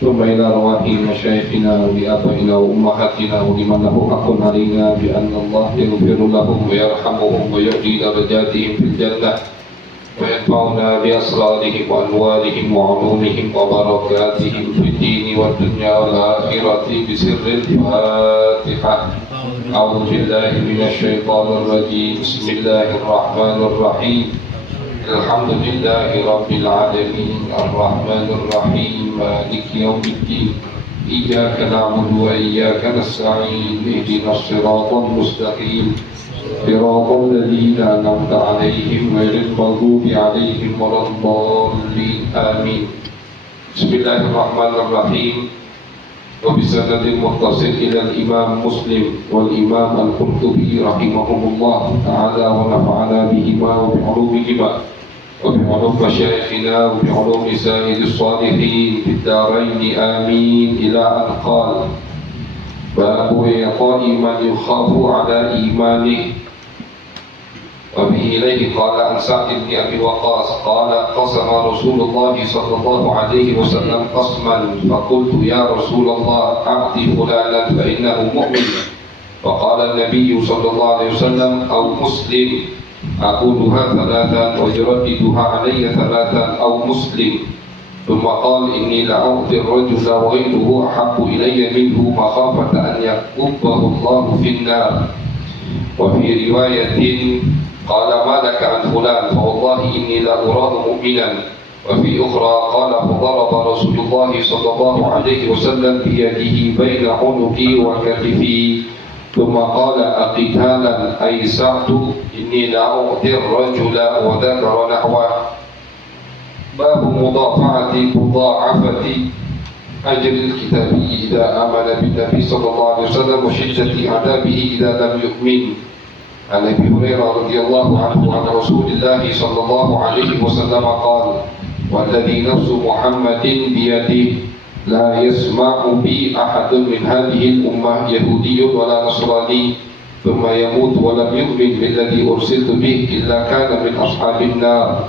ثم إلى أرواح مشايخنا ولآبائنا وأمهاتنا ولمن له حق علينا بأن الله يغفر لهم ويرحمهم ويعلي درجاتهم في الجنة وينفعنا بأسرارهم وأنوارهم وعلومهم وبركاتهم في الدين والدنيا والآخرة بسر الفاتحة. أعوذ بالله من الشيطان الرجيم. بسم الله الرحمن الرحيم. الحمد لله رب العالمين الرحمن الرحيم مالك يوم الدين إياك نعبد وإياك نستعين اهدنا الصراط المستقيم صراط الذين أنعمت عليهم غير المغضوب عليهم ولا الضالين آمين. بسم الله الرحمن الرحيم. وبسند متصل إلى الإمام مسلم والإمام القرطبي رحمهم الله تعالى ونفعنا بهما وبعلومهما وبعلوم مشايخنا وبعلوم سائر الصالحين في الدارين آمين. إلى أن قال: باب إعطاء من يخاف على إيمانه. وبه إليه قال عن سعد بن أبي وقاص قال: قسم رسول الله صلى الله عليه وسلم قسما فقلت: يا رسول الله أعطي فلانا فإنه مؤمن. فقال النبي صلى الله عليه وسلم: أو مسلم. أقولها ثلاثا ويرددها علي ثلاثا: أو مسلم. ثم قال: إني لأعطي الرجل وغيره أحب إلي منه مخافة أن يكبه الله في النار. وفي رواية قال: ما لك عن فلان فوالله إني لأراه مؤمنا. وفي أخرى قال: فضرب رسول الله صلى الله عليه وسلم بيده بين عنقي وكتفي ثم قال: أقتالا أي سعد إني لأعطي الرجل وذكر نحوه. باب مضاعفة أجر الكتابي إذا آمن بالنبي صلى الله عليه وسلم وشدة عذابه إذا لم يؤمن. عن أبي هريرة رضي الله عنه عن رسول الله صلى الله عليه وسلم قال: والذي نفس محمد بيده لا يسمع بي أحد من هذه الأمة يهودي ولا نصراني ثم يموت ولم يؤمن بالذي أرسلت به إلا كان من أصحاب النار.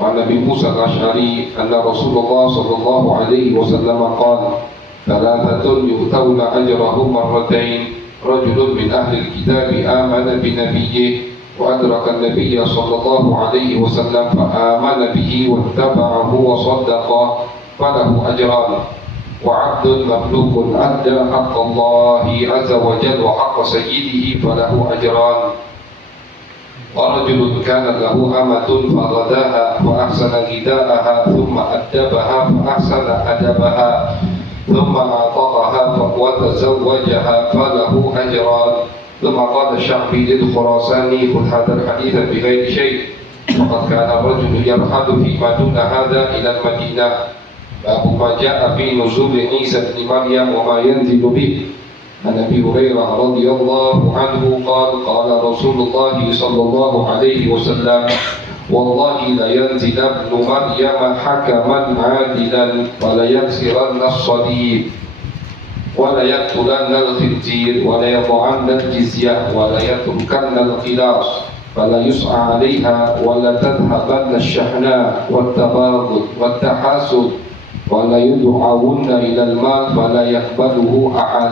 وعن أبي موسى الأشعري أن رسول الله صلى الله عليه وسلم قال: ثلاثة يؤتون أجرهم مرتين: رجل من أهل الكتاب آمن بنبيه وأدرك النبي صلى الله عليه وسلم فآمن به واتبعه وصدقه فله أجران. وعبد مملوك أدى حق الله عز وجل وحق سيده فله أجران. ورجل كان له أمة فغداها فأحسن غداءها ثم أدبها فأحسن أدبها ثم أعتقها وتزوجها فله أجران. ثم قال الشعبي للخراساني: خذ هذا الحديث بغير شيء وقد كان الرجل يرحل فيما دون هذا إلى المدينة. باب ما جاء في نزول عيسى بن مريم وما ينزل به. عن أبي هريرة رضي الله عنه قال: قال رسول الله صلى الله عليه وسلم: والله لينزل ابن مريم حكما عادلا وليكسرن الصليب وليقتلن الخنزير وليضعن الجزية وليتركن القلاص فلا يسعى عليها ولتذهبن الشحناء والتباغض والتحاسد ولا يدعون إلى المال فلا يقبله أحد.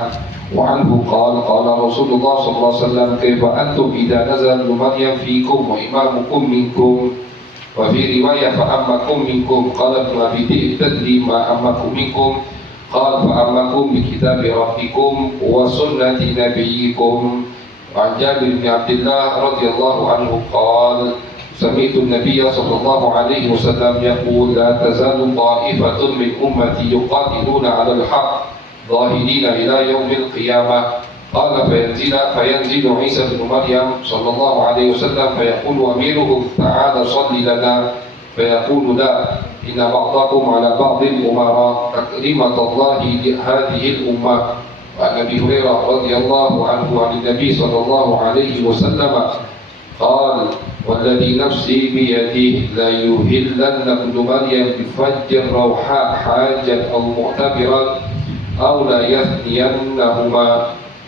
وعنه قال: قال رسول الله صلى الله عليه وسلم: كيف أنتم إذا نزل ابن مريم فيكم وإمامكم منكم؟ وفي رواية: فأمكم منكم. قال ابن أبي ذئب: تدري ما أمكم منكم؟ قال: فأمكم بكتاب ربكم وسنة نبيكم. وعن جابر بن عبد الله رضي الله عنه قال: سمعت النبي صلى الله عليه وسلم يقول: لا تزال طائفة من أمتي يقاتلون على الحق ظاهرين إلى يوم القيامة. قال: فينزل عيسى بن مريم صلى الله عليه وسلم فيقول أميرهم: تعال صل لنا. فيقول: لا، إن بعضكم على بعض أمراء تكريمة الله لهذه الأمة. وعن أبي هريرة رضي الله عنه عن النبي صلى الله عليه وسلم قال: والذي نفسي بيده ليهلن ابن مريم بفج الروحاء حاجا أو معتبرا أو لا يثنينهما.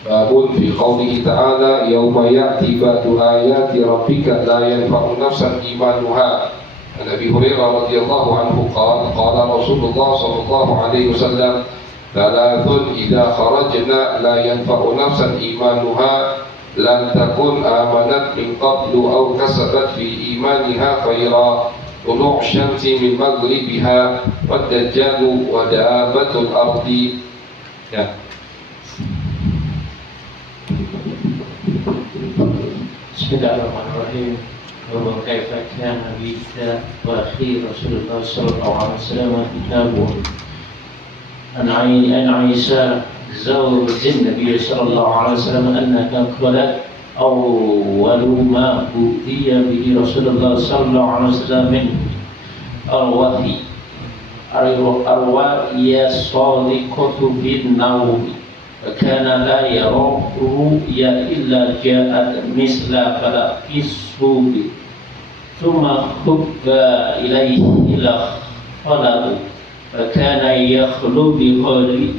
باب في قوله تعالى: يوم يأتي بعد آيات ربك لا ينفع نفسا إيمانها عن أبي هريرة رضي الله عنه قال قال رسول الله صلى الله عليه وسلم ثلاث إذا خرجنا لا ينفع نفسا إيمانها لم تكن آمنت من قبل أو كسبت في إيمانها خيرا طلوع الشمس من مغربها والدجال ودابة الأرض. Ya. Bismillahirrahmanirrahim. Wa kaifa kana bika wa akhir Rasulullah sallallahu alaihi wasallam kitabun an Aisyah زوج النبي صلى الله عليه وسلم أنها قالت أول ما أوتي به رسول الله صلى الله عليه وسلم من أرواح الصادقة في النوم فكان لا يرى رؤيا إلا جاءت مثل فلق الصبح ثم خب إليه إلى خلق فكان يخلو بغير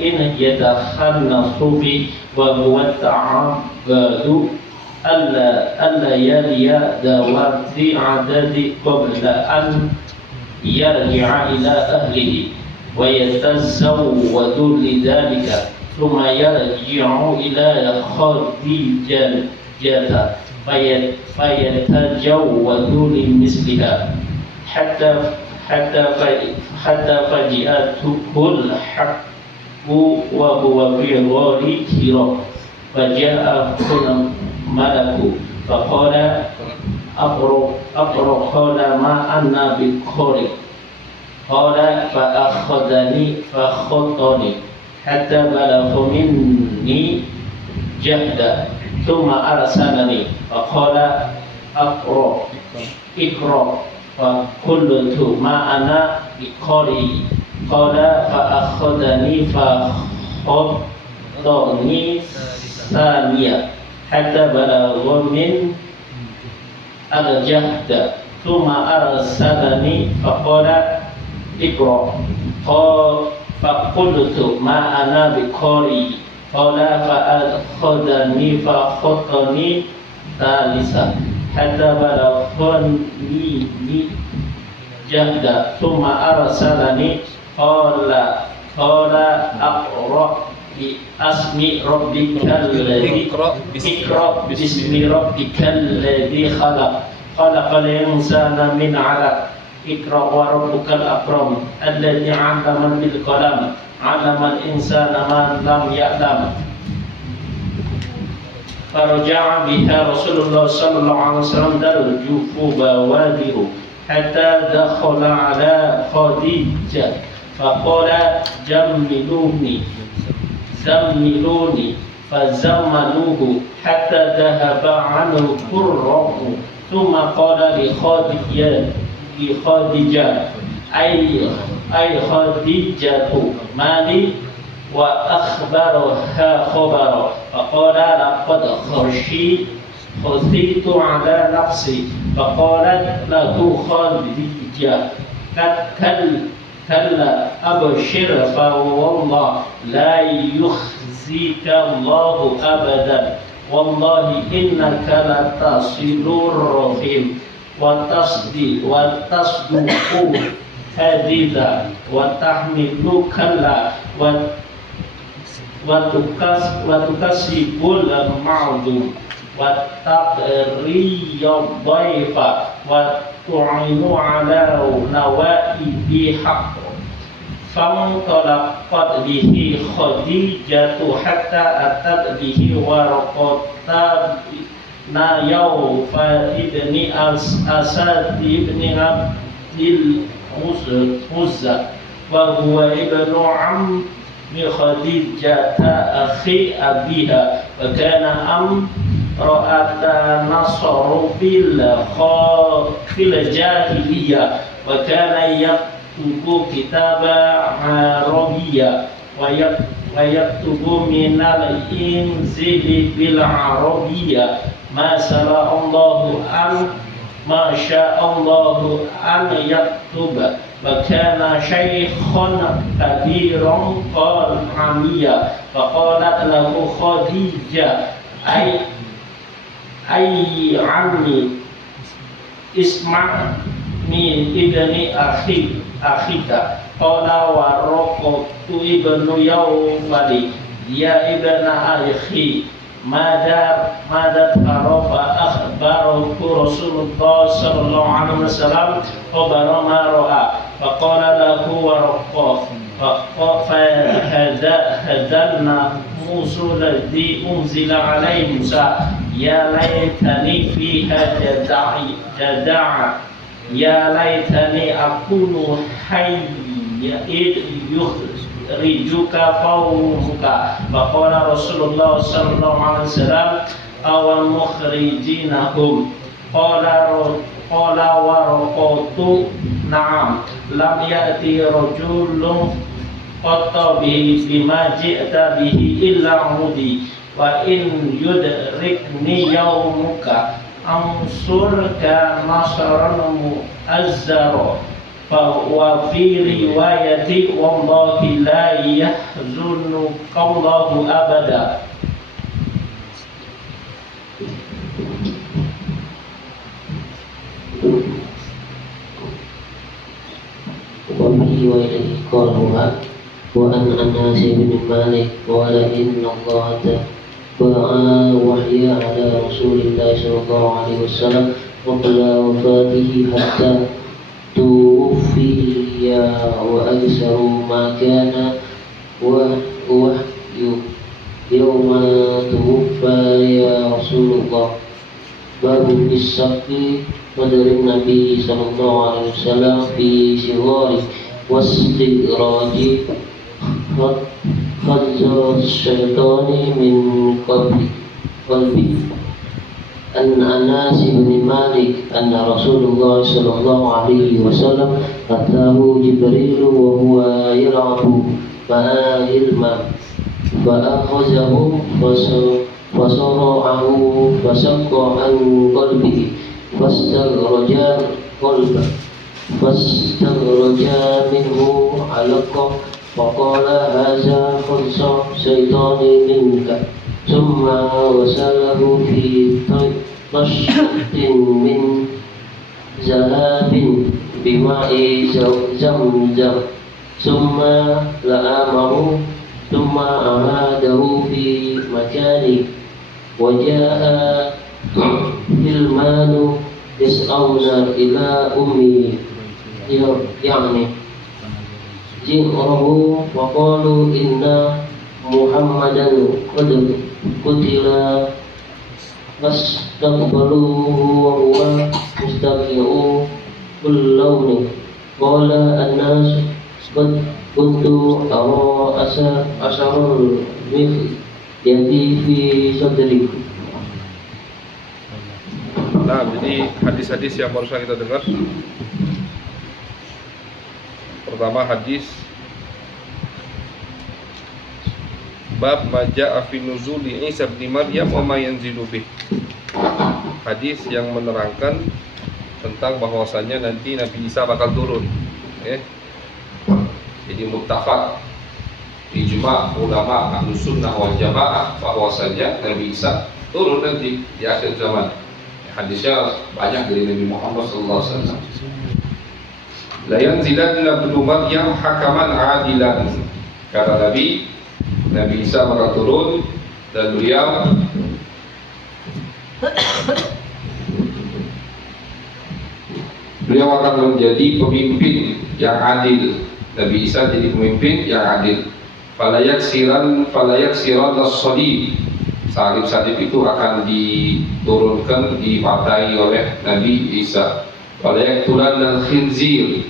إن يتخنص به وهو التعبد الليالي ذوات عدد قبل أن يرجع إلى أهله ويتزود لذلك ثم يرجع إلى خديجة فيتجود لمثلها حتى فجاءته الحق وهو في غار حراء فجاءه الملك فقال أقرأ قال ما أنا بقارئ قال فأخذني حتى بلغ مني جهدا ثم أرسلني فقال اقرأ فقلت ما أنا بقارئ قال فأخذني فخطني ثانية حتى بلغ من الجهد ثم أرسلني فقال اقرأ فقلت ما أنا بقارئ قال فأخذني فخطني ثالثا حتى بلغني جهد ثم أرسلني قال أقرأ باسم ربك الذي اقرأ باسم ربك الذي خلق الإنسان من علق اقرأ وربك الأكرم الذي علم بالقلم علم الإنسان ما لم يعلم فرجع بها رسول الله صلى الله عليه وسلم ترجف بوادر حتى دخل على خديجة فقال زملوني فزملوه حتى ذهب عنه كره ثم قال لخديجة أي خديجة مالي وأخبرها خبرا فقال لقد خشيت على نفسي فقالت له خديجة كلا أبشر فوالله لا يخزيك الله أبدا والله إنك لتصل الرحم وتصدق حديثا وتحمل كلا وتكسب المعدوم وتقري الضيف وتعين على نوائب حق فانطلقت به خديجة حتى أتت به ورقة نوفل بن أسد بن عبد العزى وهو ابن عم خديجة أخي أبيها وكان امرأة نصر في الجاهلية وكان يكتب كتابا عربيا ويكتب من الإنجيل بالعربية ما شاء الله أن يكتب وكان شيخا كبيرا قال عميا فقالت له خديجة أي عمي isma' min ibni akhika qala waraqatu ibnu yawfali ya ibna akhi madar arafa akhbarahu Rasulullah sallallahu alaihi wasallam khabara ma ra'a faqala lahu waraqah fahadalna musul ladzi unzila alaihi Musa ya laitani fiha jada'a ya laitani akunu hayya yukhrijuka fawmuka faqala Rasulullah sallallahu alaihi wasallam awal mukhrijinahum qala waraqatu na'am lam ya'ti rajulun qatta bima ji'ta bihi illa mudi wa in yudrikni yawmuka ansurka nasran mu'azzara wa fi riwayati wallahi la yahzunuka Allahu abada. وبه وإليه قالوا وأن أنس بن مالك قال إن الله تبع وحي على رسول الله صلى الله عليه وسلم قبل وفاته حتى توفي وأكثر ما كان وحي يوم توفى يا رسول الله باب الصف قدر النبي صلى الله عليه وسلم في صغاره واستدراج خز الشيطان من قلبي أن أنس بن مالك أن رسول الله صلى الله عليه وسلم أتاه جبريل وهو يلعب مع الماء فأخذه فصرعه فشق عن قلبه فاستخرج منه علقة فقال هذا خلص شيطان منك ثم وسله في طشت من ذهب بماء زمزم ثم لأمره ثم أعاده في مكانه وجاء غلمان يسعون إلى أمي يعني جئره فقالوا إن محمدا قد قتل فاستقبلوه وهو مستقيء اللون قال الناس قد كنت أرى أثر المخيط في صدري. Nah, jadi hadis-hadis yang barusan kita dengar. Pertama hadis bab maja'a fi nuzuli Isa bin Maryam wa ma yanzilu bih. Hadis yang menerangkan tentang bahwasannya nanti Nabi Isa bakal turun. Jadi muttafaq ijma' ulama Ahlus Sunnah wal Jamaah bahwasannya Nabi Isa turun nanti di akhir zaman. Hadisnya banyak dari Nabi Muhammad SAW. La yanzilanna ibnu Maryam hakaman adilan. Kata Nabi Isa bakal turun dan beliau akan menjadi pemimpin yang adil. Nabi Isa jadi pemimpin yang adil. Falayak siran as-salib. Salib-salib itu akan diturunkan, dipatahi oleh Nabi Isa. Falayak tulan dan khinzir.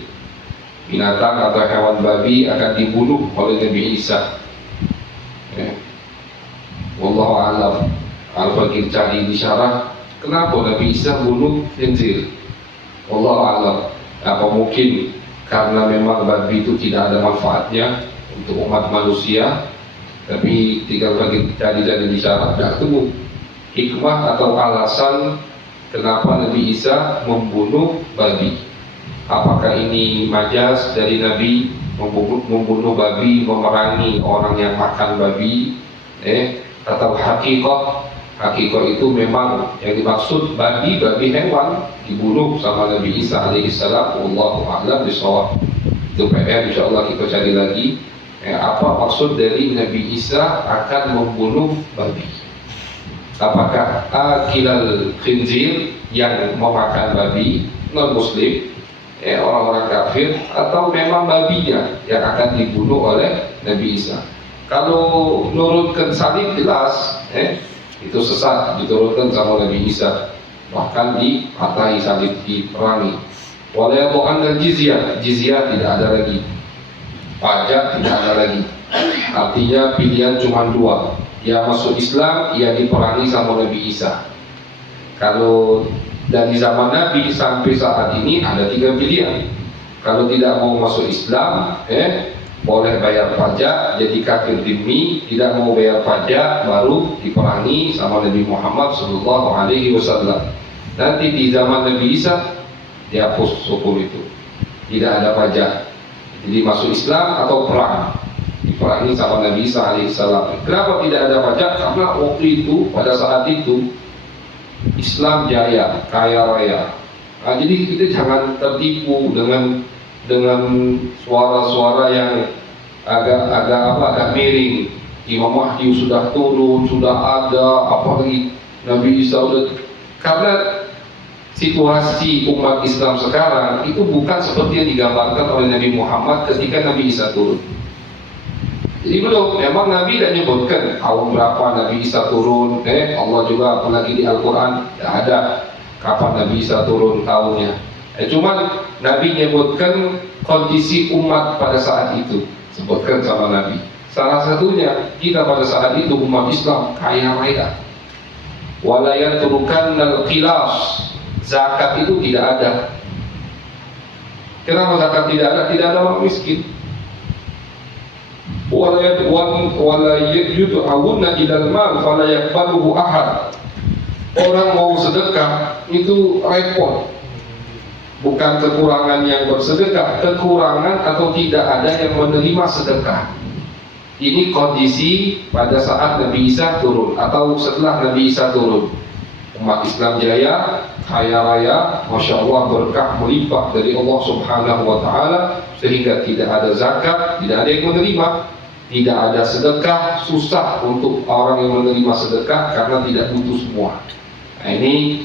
Binatang atau hewan babi akan dibunuh oleh Nabi Isa. Wallahu a'lam. Al-Fakir cari di syarah, kenapa Nabi Isa bunuh khinzir? Wallahu a'lam. Apa mungkin karena memang babi itu tidak ada manfaatnya untuk umat manusia, tapi tinggal bagi cari di syarah tidak ketemu hikmah atau alasan kenapa Nabi Isa membunuh babi. Apakah ini majas dari Nabi membunuh babi, memerangi orang yang makan babi, atau hakikat Hakikah itu memang yang dimaksud babi hewan dibunuh sama Nabi Isa alaihissalam. Wallahu a'lam bishawab. Itu PR, insyaallah kita cari lagi apa maksud dari Nabi Isa akan membunuh babi. Apakah akilal khinzir yang memakan babi non muslim, orang-orang kafir, atau memang babinya yang akan dibunuh oleh Nabi Isa? Kalau nurutkan salib jelas, itu sesat, diturunkan sama Nabi Isa, bahkan dipatahi salib, diperangi. Walayatu'an dan jizyah tidak ada lagi, pajak tidak ada lagi. Artinya pilihan cuma dua, dia masuk Islam, ia diperangi sama Nabi Isa. Kalau dari zaman Nabi sampai saat ini ada 3 pilihan. Kalau tidak mau masuk Islam, boleh bayar pajak, jadi kafir dhimmi. Tidak mau bayar pajak, baru diperangi sama Nabi Muhammad SAW. Nanti di zaman Nabi Isa dihapus hukum itu, tidak ada pajak. Jadi masuk Islam atau perang, diperangi sama Nabi Isa alaihissalam. Kenapa tidak ada pajak? Karena waktu itu, pada saat itu Islam jaya, kaya raya. Nah, jadi kita jangan tertipu dengan suara-suara yang agak miring. Imam Mahdi sudah turun, sudah ada, apalagi Nabi Isa sudah. Karena situasi umat Islam sekarang itu bukan seperti yang digambarkan oleh Nabi Muhammad ketika Nabi Isa turun. Jadi belum, memang Nabi tidak menyebutkan tahun berapa Nabi Isa turun. Allah juga apalagi di Al-Quran tidak ada kapan Nabi Isa turun tahunnya. Cuman Nabi menyebutkan kondisi umat pada saat itu, sebutkan sama Nabi. Salah satunya kita pada saat itu umat Islam kaya raya. Walayat turukan al-qilas, zakat itu tidak ada. Kenapa zakat tidak ada? Tidak ada orang miskin. Walayat yud'awunna ilal mal fala yaqbaluhu ahad. Orang mau sedekah itu repot. Bukan kekurangan yang bersedekah, kekurangan atau tidak ada yang menerima sedekah. Ini kondisi pada saat Nabi Isa turun atau setelah Nabi Isa turun. Umat Islam jaya, kaya raya, Masya Allah, berkah melimpah dari Allah Subhanahu wa Ta'ala, sehingga tidak ada zakat, tidak ada yang menerima, tidak ada sedekah, susah untuk orang yang menerima sedekah karena tidak butuh semua. Nah, ini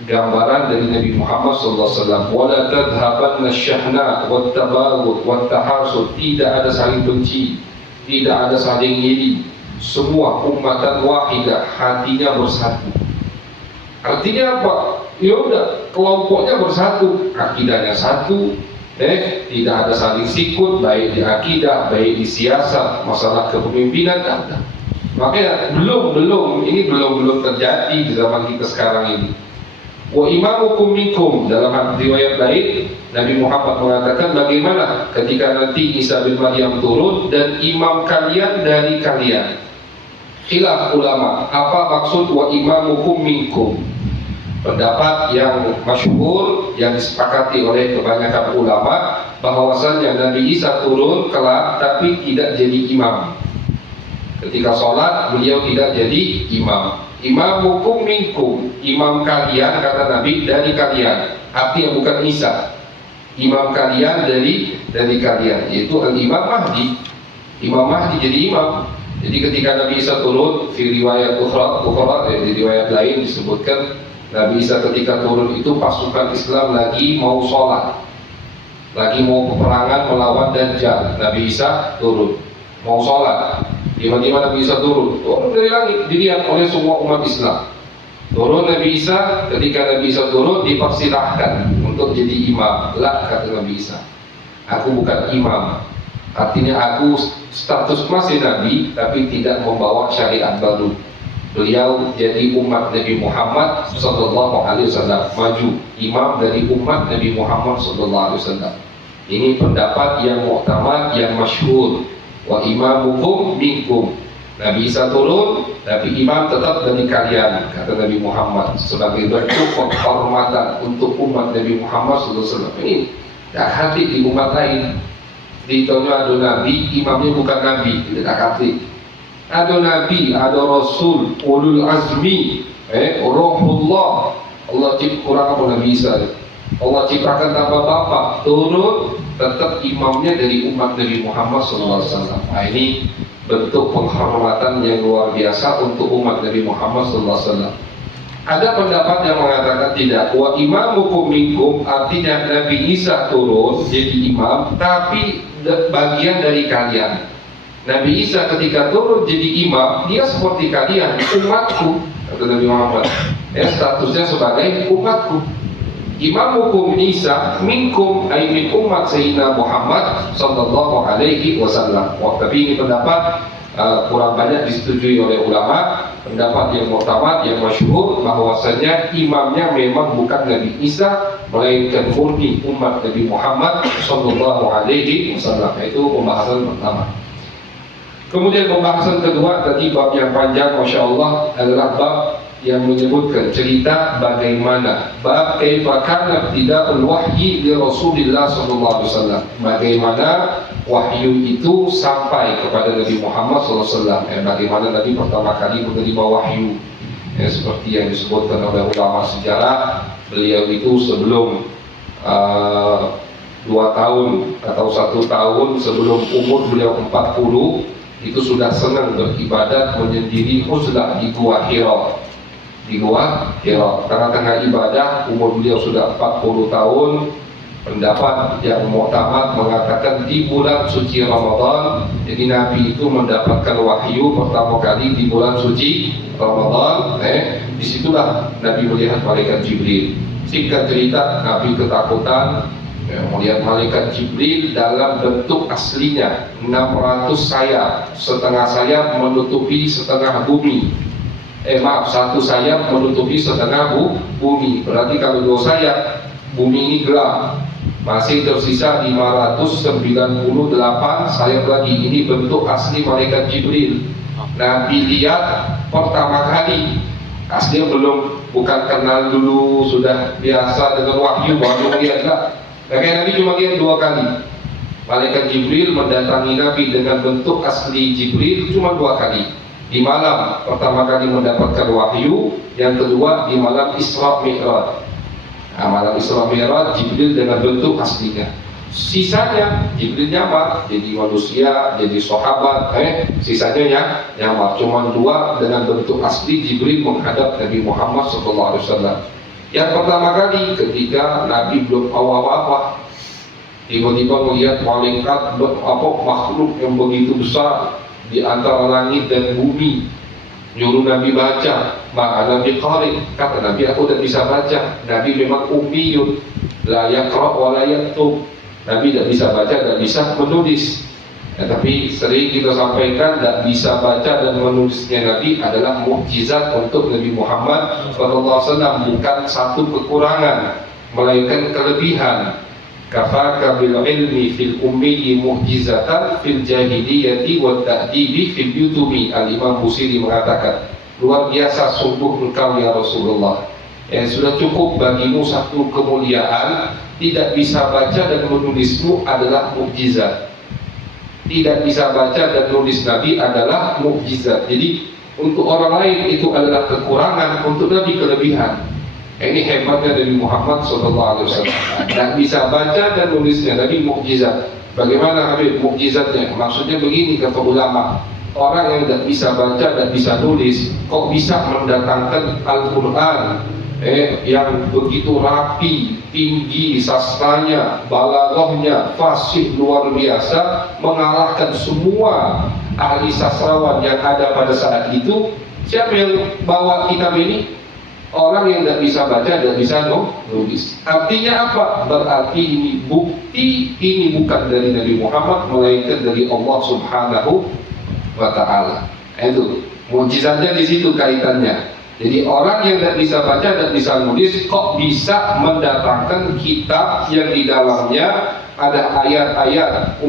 gambaran dari Nabi Muhammad SAW. Wala tadhabanna syahna wat tabaghut wat tahasud. Tidak ada saling benci, tidak ada saling iri. Semua ummatan wahidah, hatinya bersatu. Artinya apa? Ya udah, kelompoknya bersatu, akidahnya satu. Tidak ada saling sikut, baik di akidah, baik di siasat, masalah kepemimpinan ada. Makanya belum terjadi di zaman kita sekarang ini. Wa imamukum minkum, dalam riwayat lain Nabi Muhammad mengatakan bagaimana ketika nanti Isa bin Maryam turun dan imam kalian dari kalian. Khilaf ulama, apa maksud wa imamukum minkum? Pendapat yang masyhur yang disepakati oleh kebanyakan ulama bahwasanya Nabi Isa turun kelak tapi tidak jadi imam. Ketika sholat beliau tidak jadi imam. Imamukum minkum, imam kalian kata Nabi dari kalian. Artinya bukan Isa. Imam kalian dari kalian, yaitu al-Imam Mahdi. Imam Mahdi jadi imam. Jadi ketika Nabi Isa turun, di riwayat ukhra, di riwayat lain disebutkan Nabi Isa ketika turun itu pasukan Islam lagi mau sholat, lagi mau peperangan melawan Dajjal. Nabi Isa turun, mau sholat. Tiba-tiba Nabi Isa turun dari langit, dilihat oleh semua umat Islam. Turun Nabi Isa, ketika Nabi Isa turun dipersilahkan untuk jadi imam. Lah, kata Nabi Isa, aku bukan imam. Artinya aku status masih Nabi, tapi tidak membawa syariat baru. Beliau jadi umat Nabi Muhammad Sallallahu Alaihi Wasallam, maju imam dari umat Nabi Muhammad Sallallahu Alaihi Wasallam. Ini pendapat yang mu'tamad, yang masyhur. Wa imamukum minkum. Nabi Isa turun, tapi imam tetap dari kalian, kata Nabi Muhammad, sebagai bentuk penghormatan untuk umat Nabi Muhammad Sallallahu Alaihi Wasallam. Ini tak hati di umat lain. Di tahun ada Nabi, imamnya bukan Nabi, tidak hati. ada nabi, ada rasul, ulul azmi, rohullah. Allah cipta kurang apa Nabi Isa? Allah ciptakan tanpa bapak, turun, tetap imamnya dari umat Nabi Muhammad SAW. Nah, ini bentuk penghormatan yang luar biasa untuk umat Nabi Muhammad SAW. Ada pendapat yang mengatakan tidak. Wa imamukum minkum, artinya Nabi Isa turun jadi imam, tapi bagian dari kalian. Nabi Isa ketika turun jadi imam, dia seperti kalian, umatku, kata Nabi Muhammad. Statusnya sebagai umatku. Imamukum Isa minkum ay min umat Sayyidina Muhammad sallallahu alaihi wasallam. Tapi ini pendapat kurang banyak disetujui oleh ulama. Pendapat yang muktamad, yang masyhur, bahwasanya imamnya memang bukan Nabi Isa, melainkan murni umat Nabi Muhammad sallallahu alaihi wasallam. Itu pembahasan pertama. Kemudian pembahasan kedua, tadi bab yang panjang, masya Allah, adalah bab yang menyebutkan cerita bagaimana bab kaifa kana ibtida'ul wahyi li Rasulillah sallallahu alaihi wasallam, bagaimana wahyu itu sampai kepada Nabi Muhammad sallallahu alaihi wasallam, bagaimana Nabi pertama kali menerima wahyu, seperti yang disebutkan oleh ulama sejarah. Beliau itu sebelum 2 tahun atau 1 tahun sebelum umur beliau 40 itu sudah senang beribadat menyendiri uzlah di Gua Hira. Di Gua Hira, tengah-tengah ibadah, umur beliau sudah 40 tahun. Pendapat yang muktamad mengatakan di bulan suci Ramadan. Jadi Nabi itu mendapatkan wahyu pertama kali di bulan suci Ramadan. Disitulah Nabi melihat malaikat Jibril. Singkat cerita, Nabi ketakutan melihat malaikat Jibril dalam bentuk aslinya 600 sayap, setengah sayap menutupi setengah bumi. 1 sayap menutupi setengah bumi. Berarti kalau 2 sayap, bumi ini gelap. Masih tersisa 598 sayap lagi. Ini bentuk asli malaikat Jibril. Nabi lihat pertama kali. Aslinya bukan kenal dulu, sudah biasa dengan wahyu, baru lihat lah. Nabi cuma lihat 2 kali. Malaikat Jibril mendatangi Nabi dengan bentuk asli Jibril cuma 2 kali. Di malam pertama kali mendapatkan wahyu, yang kedua di malam Isra Mi'raj. Malam Isra Mi'raj Jibril dengan bentuk aslinya. Sisanya Jibril nyamar jadi manusia, jadi sahabat. Sisanya nyamar. Cuma 2 dengan bentuk asli Jibril menghadap Nabi Muhammad SAW. Yang pertama kali ketika Nabi belum apa-apa, tiba-tiba melihat malaikat makhluk yang begitu besar di antara langit dan bumi, nyuruh Nabi baca. Ma'ana biqari, kata Nabi, aku tidak bisa baca. Nabi memang ummiyun, la yaqra wa la yaktub. Nabi tidak bisa baca, tidak bisa menulis. Tapi sering kita sampaikan, tidak bisa baca dan menulisnya Nabi adalah mukjizat untuk Nabi Muhammad SAW, bukan satu kekurangan, melainkan kelebihan. Kafaka bil ilmi fil ummi mu'jizatan fil jahiliyati wa ta'dibi fil yutumi. Al-Imam Busiri mengatakan, luar biasa sungguh engkau ya Rasulullah, sudah cukup bagimu satu kemuliaan. Tidak bisa baca dan menulismu adalah mukjizat. Tidak bisa baca dan menulis Nabi adalah mukjizat. Jadi untuk orang lain itu adalah kekurangan, untuk Nabi kelebihan. Ini hebatnya Nabi Muhammad SAW. Dan bisa baca dan menulisnya Nabi mukjizat. Bagaimana Habib mukjizatnya? Maksudnya begini kata ulama, orang yang tidak bisa baca dan bisa nulis kok bisa mendatangkan Al-Quran yang begitu rapi, tinggi sastranya, balaghahnya, fasih luar biasa, mengalahkan semua ahli sastrawan yang ada pada saat itu. Siapa yang bawa kitab ini? Orang yang tidak bisa baca dan bisa nulis. Artinya apa? Berarti ini bukti ini bukan dari Nabi Muhammad, melainkan dari Allah Subhanahu wa Ta'ala. Itu mukjizatnya di situ kaitannya. Jadi orang yang tidak bisa baca dan bisa nulis kok bisa mendatangkan kitab yang di dalamnya ada ayat-ayat,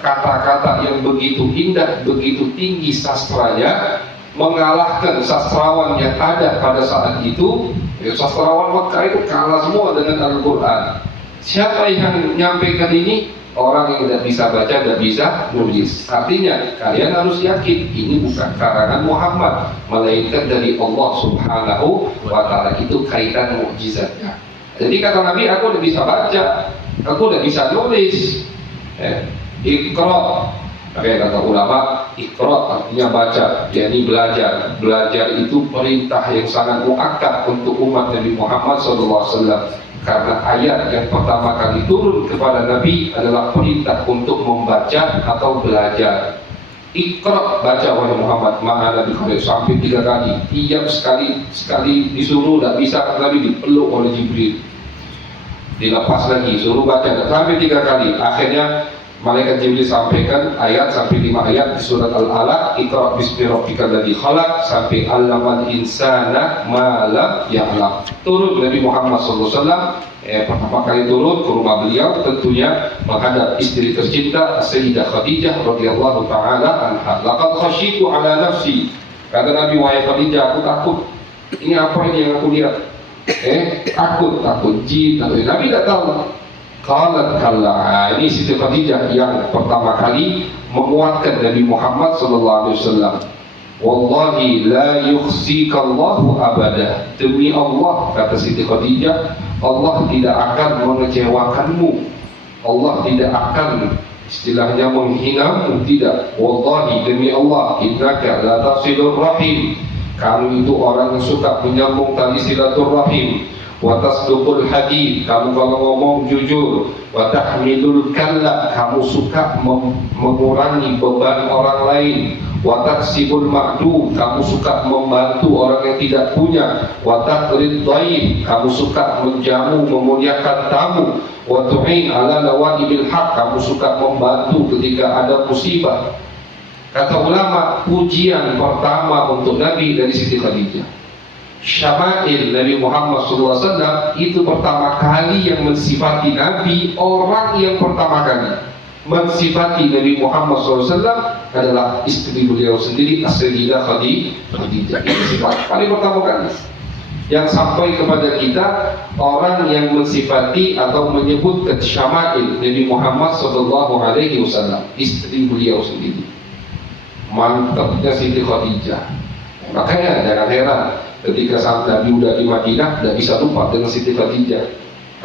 kata-kata yang begitu indah, begitu tinggi sastranya, mengalahkan sastrawan yang ada pada saat itu. Sastrawan Mekah itu kalah semua dengan Al-Quran. Siapa yang menyampaikan ini? Orang yang tidak bisa baca, tidak bisa nulis. Artinya kalian harus yakin ini bukan karangan Muhammad, melainkan dari Allah Subhanahu wa Ta'ala. Itu kaitan mukjizatnya. Jadi kata Nabi, aku udah bisa baca, aku udah bisa nulis. Iqra, kayak kata ulama, Iqra artinya baca, yakni belajar. Belajar itu perintah yang sangat muakkad untuk umat Nabi Muhammad SAW. Karena ayat yang pertama kali turun kepada Nabi adalah perintah untuk membaca atau belajar. Iqra, baca wahai Muhammad, maka Nabi sampai 3 kali. Tiap sekali disuruh tidak bisa, Nabi dipeluk oleh Jibril. Dilepas lagi, suruh baca sampai 3 kali. Akhirnya malaikat Jibril sampaikan ayat sampai 5 ayat di surat Al-Alaq, Iqra bismi rabbikal ladzi khalaq, sampai 'allamal insana ma lam ya'lam. Turun Nabi Muhammad SAW, pertama kali turun ke rumah beliau, tentunya menghadap istri tercinta Sayyidah Khadijah radhiyallahu taala anha. Laqad khasyitu ala nafsi, kata Nabi, wahai Khadijah, aku takut. Ini apa ini yang aku lihat? Takut jin. Nabi tidak tahu. Qalat kalla. Ini Siti Khadijah yang pertama kali menguatkan Nabi Muhammad SAW. Wallahi la yukhzikallahu abada. Demi Allah, kata Siti Khadijah, Allah tidak akan mengecewakanmu. Allah tidak akan istilahnya menghinamu, tidak. Wallahi, demi Allah, innaka la tasilur rahim. Kamu itu orang yang suka menyambung tali silaturahim. Wa tasduqul hadith, kamu kalau ngomong jujur. Wa tahmidul kalla, kamu suka mengurangi beban orang lain. Wa taksibul ma'du, kamu suka membantu orang yang tidak punya. Wa taqrid dhaif, kamu suka menjamu memuliakan tamu. Wa tu'in ala nawaibil haq, kamu suka membantu ketika ada musibah. Kata ulama, pujian pertama untuk Nabi dari Siti Khadijah. Syama'il Nabi Muhammad SAW itu pertama kali yang mensifati Nabi, orang yang pertama kali mensifati Nabi Muhammad SAW adalah istri beliau sendiri, Sayyidah Khadijah. Itu sifat paling pertama kali yang sampai kepada kita, orang yang mensifati atau menyebutkan Syama'il Nabi Muhammad SAW, istri beliau sendiri. Mantapnya Siti Khadijah. Makanya jangan heran ketika saat Nabi udah di Madinah, tidak bisa lupa dengan Siti Khadijah.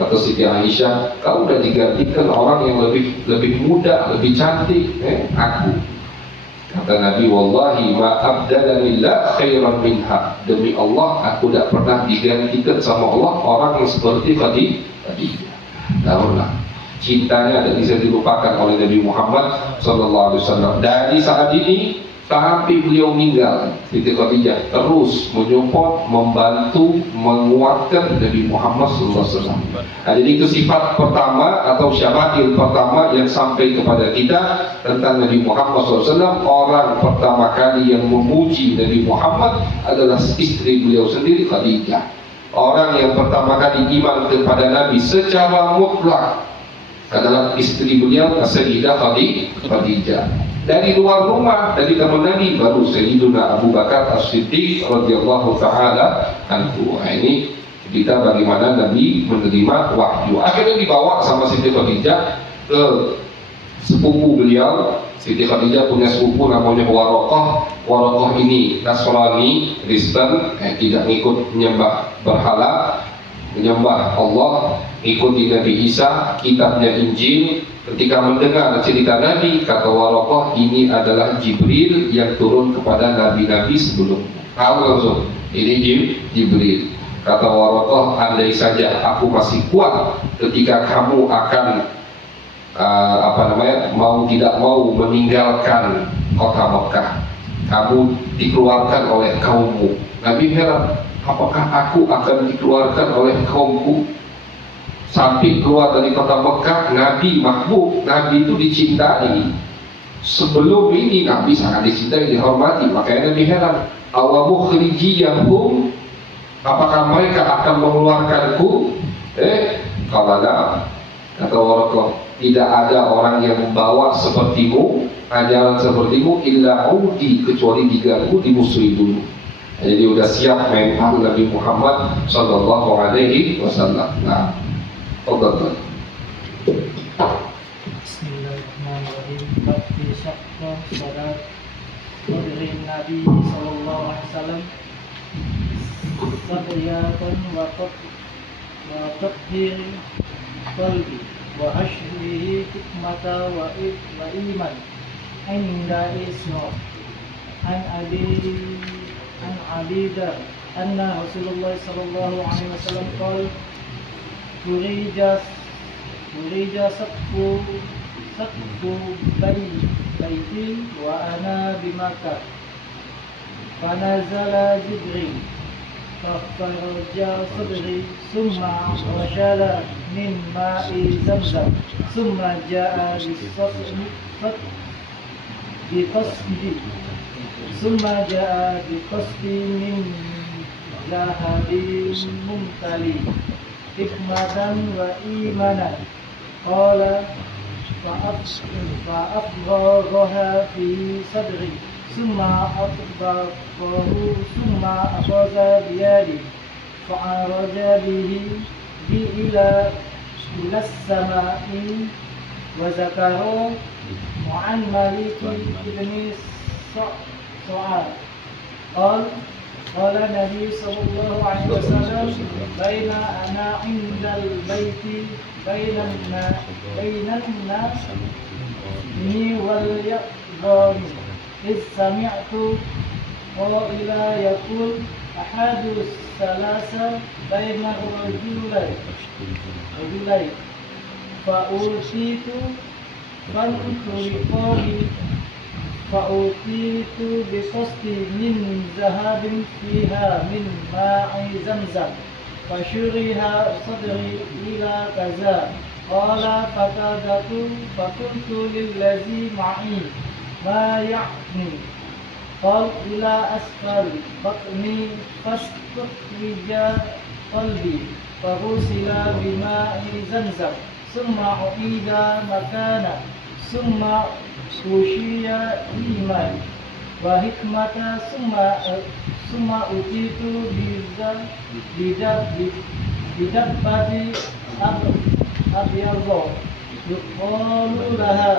Kata Siti Aisyah, kau udah digantikan orang yang lebih muda, lebih cantik. Aku. Kata Nabi, wallahi ma abdalanillah khairan minha. Demi Allah, aku tidak pernah digantikan sama Allah orang yang seperti Khadijah. Tahulah, cintanya tidak bisa dilupakan oleh Nabi Muhammad SAW. Dari saat ini sampai beliau meninggal, Siti Khadijah terus menyupport, membantu, menguatkan Nabi Muhammad SAW. Nah, jadi itu sifat pertama atau syama'il pertama yang sampai kepada kita tentang Nabi Muhammad SAW. Orang pertama kali yang memuji Nabi Muhammad adalah istri beliau sendiri, Khadijah. Orang yang pertama kali iman kepada Nabi secara mutlak adalah istri beliau, Sayyidah Khadijah. Dari luar rumah, dari teman Nabi, baru Sayyiduna Abu Bakar As-Siddiq radhiyallahu taala anhu. Ini cerita bagaimana Nabi menerima wahyu. Akhirnya dibawa sama Siti Khadijah ke sepupu beliau. Siti Khadijah punya sepupu namanya Waraqah. Waraqah ini Nasrani, Kristen, tidak ikut menyembah berhala, menyembah Allah, ikuti Nabi Isa, kitabnya Injil. Ketika mendengar cerita Nabi, kata Waraqah, ini adalah Jibril yang turun kepada nabi-nabi sebelumnya. Tahu langsung, ini Jibril. Kata Waraqah, andai saja aku masih kuat ketika kamu akan mau tidak mau meninggalkan kota Mekah, kamu dikeluarkan oleh kaummu. Nabi heran, apakah aku akan dikeluarkan oleh kaumku? Sampai keluar dari kota Mekah, Nabi mahbub, Nabi itu dicintai. Sebelum ini Nabi sangat dicintai, dihormati. Makanya Nabi heran, awamu khrijiyahum, apakah mereka akan mengeluarkanku? Kalau ada, kata Waraqah, tidak ada orang yang membawa sepertimu, ajaran sepertimu, illa udi, kecuali diganggu, dimusuhi dulu. Jadi udah siap mental Nabi Muhammad SAW. Nah, Bismillahirrahmanirrahim. Bab fi syaqqa salat Qadrin Nabi sallallahu alaihi wasallam Sabriyatan wa tathir qalbi wa ashrihi hikmata wa iman inda isra an abida anna Rasulullah sallallahu alaihi wasallam qala Turija sakfu baiti wa ana bimaka fanazala Jibril fafaraja sadri summa washala min ma'i zamzam summa ja'a biqasdi min lahabin mumtali hikmatan wa imanan qala fa'afghaha fi sadri summa akhadha biyadi fa'araja bihi ila as-sama'i wa zakara an Malik ibn Su'ad قال النبي صلى الله عليه وسلم بين أنا عند البيت بين الناس واليقظان إذ سمعت قائلا يقول أحد الثلاثة بين الرجلين فأوتيت بقسط من ذهب فيها من ماء زمزم فشرها صدري إلى كذا قال فقلت للذي معي ما يعني قال إلى أسفل بطني فاستخرج قلبي فغسل بماء زمزم ثم أعيد مكانه ثم أوشي إيمان وحكمة ثم أتيت بدبة أبيض يقال لها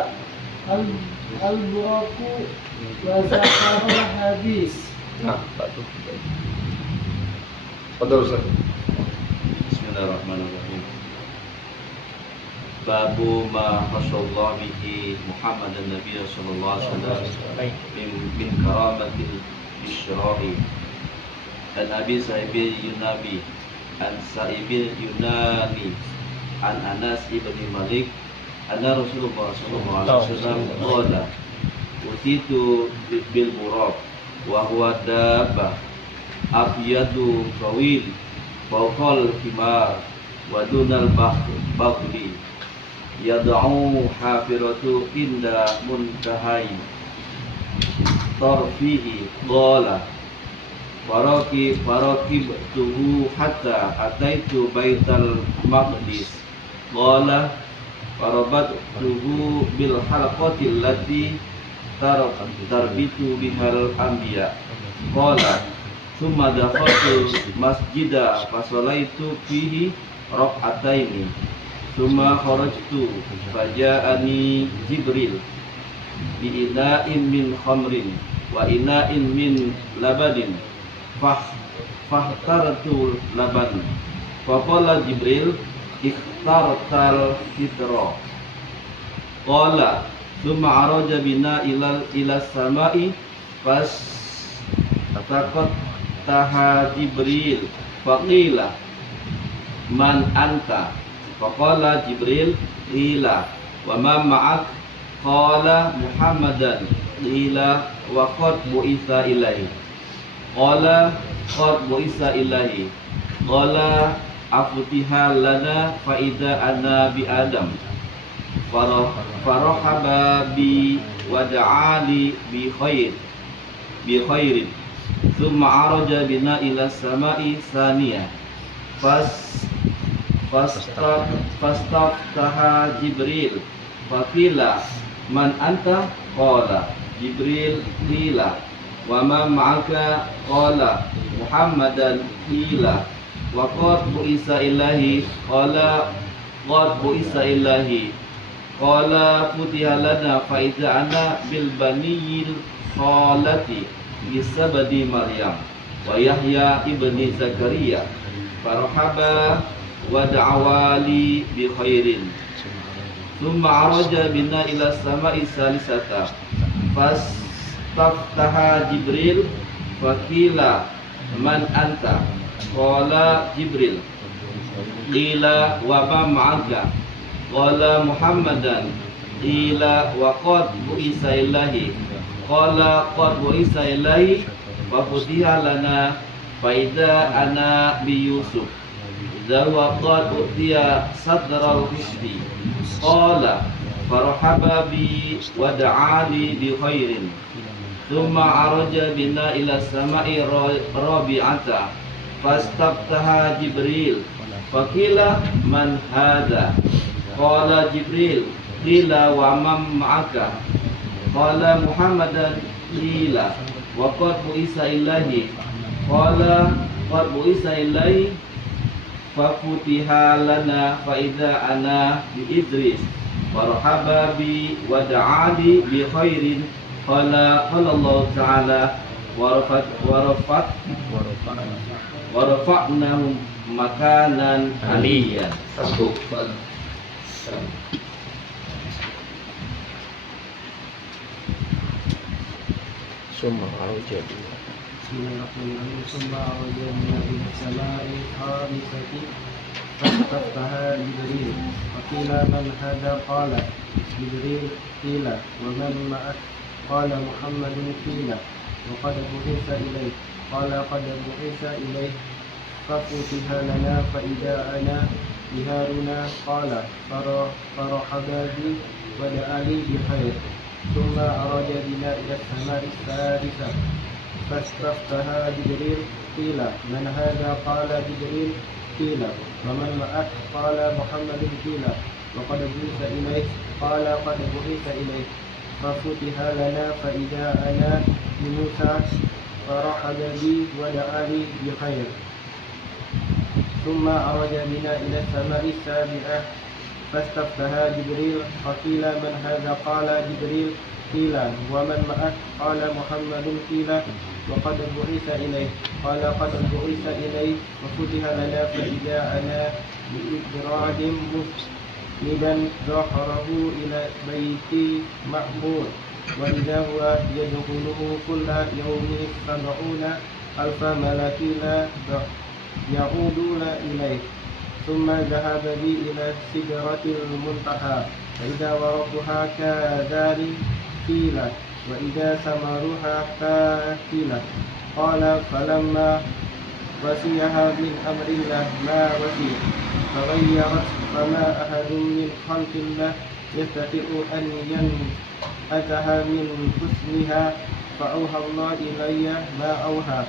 البراق وذكر الحديث. Nah, Pak Tuh. Padahal Ustaz. Bismillahirrahmanirrahim. Babu ma khasallahu bihi Muhammadan Nabi sallallahu alaihi wasallam min karamatil isyra'i an Abi Sa'ibil Yunabi an Sa'ibil Yunani an Anas ibn Malik anna Rasulullah sallallahu alaihi wasallam qala utitu bil buraq wa huwa dabbah abyadu tawil fawqal himar wa dunal baghli yad'u hafiratu inda muntahai tarfihi qala farakibtuhu hatta ataitu baital maqdis qala farabattuhu bil halaqati allati tarbitu bihal anbiya qala thumma dakhaltu masjida fasalaitu fihi rak'ataini thumma kharajtu faja'ani Jibril bi ina'in min khamrin wa ina'in min labadin fahtartu laban faqala Jibril ikhtartal fitra qala thumma araja bina ila samai fas takot taha Jibril faqila man anta faqala Jibril qila wa ma ma'ak qala Muhammadan qila wa qad bu'itha ilaihi qala qad bu'itha ilaihi qala afutiha lana fa idza ana bi adam farahaba bi wa da'ali bi khairin thumma araja bina ila samai saniyah fastaftaha Jibril faqila man anta qala Jibril qila wa ma ma'aka qala Muhammadan qila wa qad bu'isa ilahi qala qad bu'isa ilahi Qala futiha lana fa idza ana bil baniyil khalati bisabadi Maryam wa Yahya ibni Zakaria farhaba wa da'awali bi khairin thumma araja bina ila sama'i salisata fastaftaha Jibril fakila man anta qala Jibril qila wa ma ma'aka qala Muhammadan qila wa qad bu'isa ilahi qala qad bu'isa ilahi fa futiha lana fa idza ana bi Yusuf idza wa qad utiya sadral hisbi qala farhaba bi wa da'ali bi khairin thumma araja bina ila sama'i rabi'ata fastaftaha Jibril fakila man hadha qala Jibril qila wa man ma'aka qala Muhammadan qila wa qad bu'isa ilahi qala qad bu'isa ilahi fa futiha lana fa idza ana bi Idris warhaba bi wa da'ali bi khairin qala Allah ta'ala warafa'nahum makanan aliyyan. Bismillahirrahmanirrahim. Summa arja'na ila sama'i khamisati fastaftaha Jibril fakila man hadha qala Jibril qila wa man ma'ak qala Muhammadun qila wa qad bu'itha ilayhi qala qad bu'itha ilayhi fafutiha lana fa idza ana biharuna qala farahaba bi wa da'ali bi khair thumma araja bina ila sama'i sadisa fastaftaha Jibril qila man hadha qala Jibril qila wa man ma'ak qala Muhammadun qila wa qad bu'itha ilayhi qala qad bu'itha ilayhi fafutiha lana fa idza ana bi Musa farahaba bi wa da'ali bi khair ثم عرج بنا إلى السماء السابعة فاستفتها جبريل فقيل من هذا قال جبريل قيل ومن معك قال محمد قيل وقد بعث إليه قال قد بعث إليه وفتح لنا فإذا أنا بإدراج مسندا ظهره إلى بيت معمور وإذا هو يدخله كل يوم 70,000 ملك يعودون إليه ثم ذهب بي إلى سدرة المنتهى فإذا ورقها كدار فيلة وإذا ثمرها كاكلة قال فلما وسيها من أمر الله ما وسي فغيرت فما أحد من خلق الله يستطيع أن ينأتها من حسنها فأوحى الله إلي ما أوحى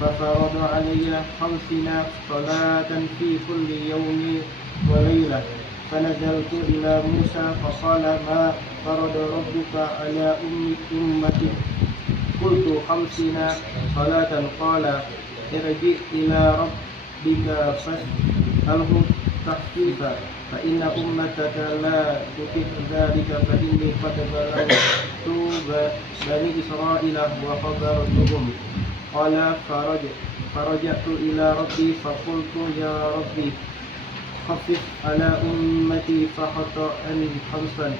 ففرض علي 50 صلاة في كل يوم وليلة فنزلت إلى موسى فقال ما فرض ربك على أمتك قلت 50 صلاة قال ارجع إلى ربك فاسأله تخفيفا فإن أمتك لا تطيق ذلك فإني قد بلغت بني إسرائيل وخبرتهم قال فرجعت إلى ربي فقلت يا ربي خفف على أمتي فخطأني 5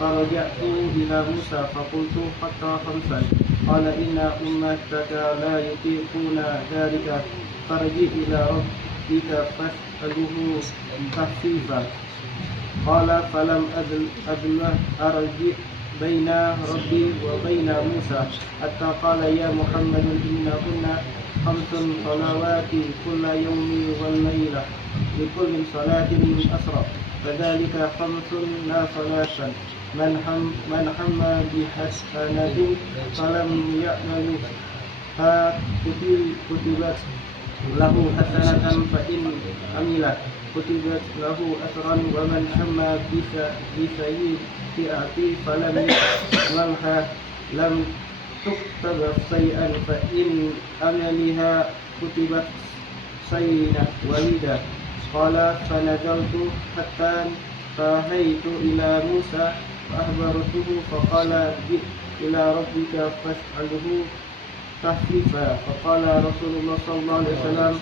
فرجعت إلى موسى فقلت خطأ 5 قال إن أمتك لا يطيقون ذلك فارجع إلى ربك فاسأله تخفيفا قال فلم أرجع بين ربي وبين موسى حتى قال يا محمد إنهن 5 صلوات كل يوم والليلة لكل صلاة أسرى فذلك 5 لا صلاة من هم بحسنة فلم يعملها كتبت له حسنة فإن عمل كتبت له أسرا ومن هم بسيئة فلم يعملها لم تكتب شيئا فإن عملها كتبت سيئة ولدا قال فنزلت حتى فاستهيت إلى موسى فأخبرته فقال جئ إلى ربك فاسأله تخفيفا فقال رسول الله صلى الله عليه وسلم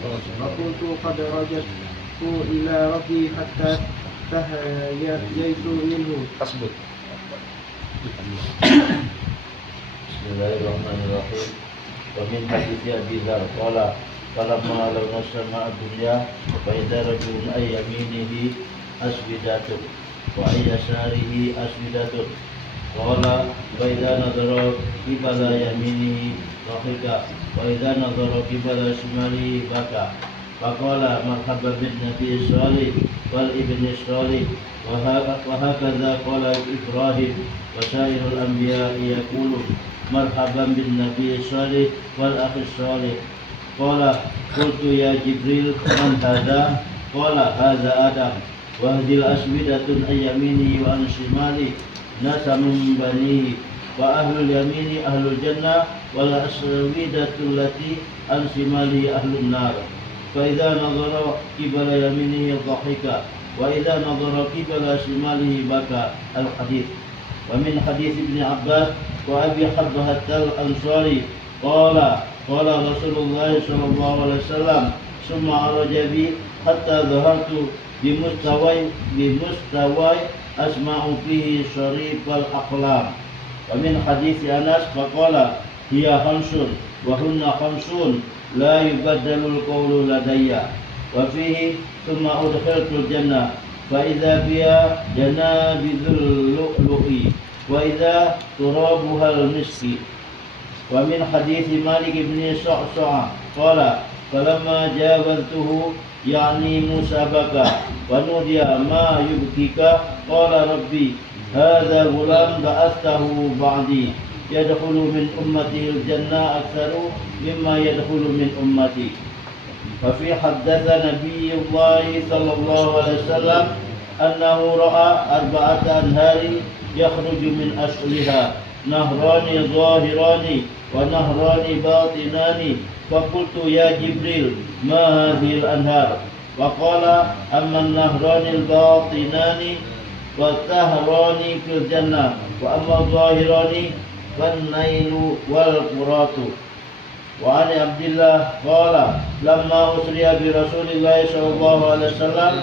فقلت قد رجعت إلى ربي حتى استحييت منه. Bismillahirrahmanirrahim. Wa min hadithi Abi Dzar qala falamma law nasama ad-dunya fa idza rajulun ay yaminihi aswidatun wa ay yasarihi aswidatun qala wa idza nadara qibala yaminihi dhahika wa idza nadara qibala shimalihi baka faqala marhaban bin nabiy shalih wal ibni shalih wa hakadha qala Ibrahim wa sairul anbiya'i yaqulun marhaban bin nabiy shalih wal akhi shalih qala qultu ya Jibril man hadha qala hadha Adam wa hadhil aswidatun ay yamini wa an shimali nasa min banihi wa ahlul yamini ahlul jannah wal aswidatu allati an shimali ahlun nar fa idza nadhara qibala yaminihi dhahika wa idza nadhara qibala shimalihi baka al hadits. Wa min hadits Ibnu Abbas wa Abi Habbahat al-Ansari qala Rasulullah sallallahu alaihi wasallam summa araja bi hatta dhahartu bimustawai asma'u fihi syarif al-aqlam. Wa min hadits Anas faqala hiya khamsun wa hunna khamsun la yubaddalu al-qawlu ladayya wa fihi thumma udkhiltu al-jannah fa idza biha janabidul lu'lu'i wa idza turabuha al-miski. Wa min hadits Malik ibn Sa'sa'a qala falamma jawaztuhu yani Musa baka wa nudiya ma yubkika qala rabbi hadha ghulam ba'athahu ba'di yadkhulu min ummati al-jannah aktsaru mimma yadkhulu min ummati. Fa fi haddatsa Nabiyullah sallallahu alaihi wasallam annahu ra'a arba'ata anhari yakhruju min asliha nahrani zahirani wa nahrani batinani faqultu ya Jibril ma hadhihi al-anhar wa qala amma an-nahrani al-batinani wa tahrani fil jannah wa amma zahirani wan nailu wal quratu. Wa ani Abdullah qala lamma usriya bi Rasulillah sallallahu alaihi wasallam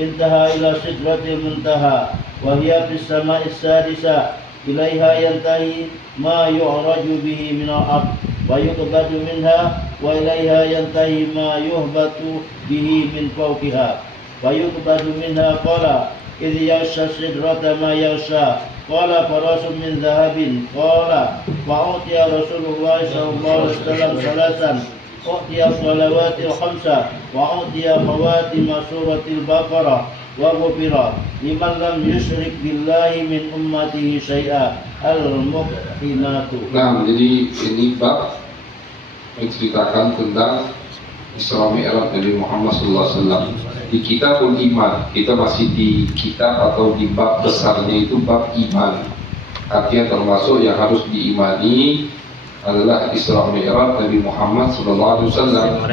intaha ila sidratil muntaha wa hiya bis sama'is sadisa ilaiha yantahi ma yu'raju bihi min al-ard wa yuqbadu minha wa ilaiha yantahi ma yuhbatu bihi min fawqiha wa yuqbadu minha qala idh yaghsha sidrata ma yaghsha qala farasun min dhahabin qala fa'utiya Rasulullah sallallahu alaihi wasallam salasan u'tiya salawatil khamsa wa u'tiya khawatim suratil baqarah wa ghufira liman lam yusyrik billahi min ummatihi syai'a al-muhsinatu. Nah, jadi ini bab menceritakan tentang Isra Mi'raj Nabi Muhammad SAW. Di Kitabul Iman, kita masih di kitab atau di bab besarnya itu bab iman. Artinya termasuk yang harus diimani adalah Isra Mi'raj Nabi Muhammad SAW.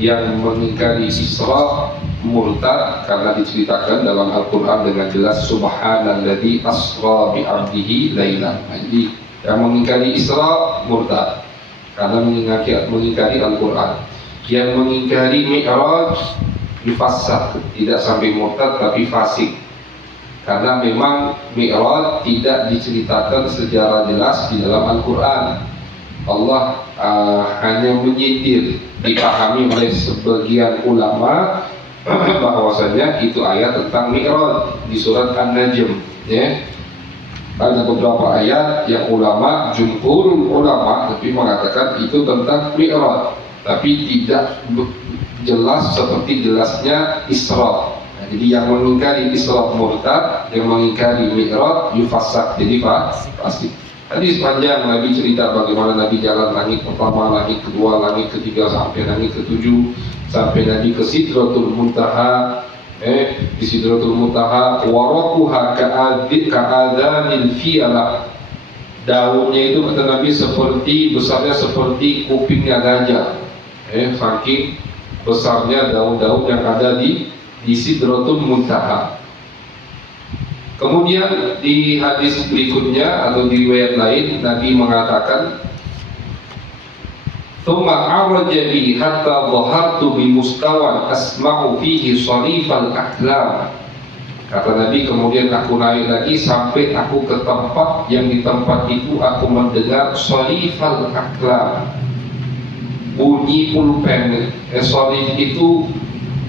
Yang mengingkari Isra murtad karena diceritakan dalam Al-Quran dengan jelas Subhanalladzi asra bi 'abdihi lailan. Jadi yang mengingkari Isra murtad karena mengingkari Al-Quran. Yang mengingkari Mi'raj difassaq, tidak sampai murtad tapi fasik. Karena memang Mi'raj tidak diceritakan secara jelas di dalam Al-Quran. Allah hanya menyindir, dipahami oleh sebagian ulama bahwasanya itu ayat tentang Mi'raj di surat An-Najm, ya. Ada beberapa ayat yang jumhur ulama tapi mengatakan itu tentang Mi'raj, tapi tidak jelas seperti jelasnya Isra. Nah, jadi yang mengingkari Isra murtad, yang mengingkari Mi'raj yufassaq, jadi fasik. Tadi sepanjang Nabi cerita bagaimana Nabi jalan langit pertama, langit kedua, langit ketiga sampai langit ketujuh, sampai Nabi ke Sidratul Muntaha. Di Sidratul Muntaha waraquha ka'adhanil fiyalah. Daunnya itu kata Nabi besarnya seperti kupingnya gajah. Saking besarnya daun-daun yang ada di Sidratul Muntaha. Kemudian di hadis berikutnya atau di riwayat lain Nabi mengatakan, "Tsumma araja bi hatta dhahartu bi mustawan asma'u fihi sharifal aklam." Kata Nabi, kemudian aku naik lagi sampai aku ke tempat yang di tempat itu aku mendengar sharifal aklam, bunyi pulpen. Sharif itu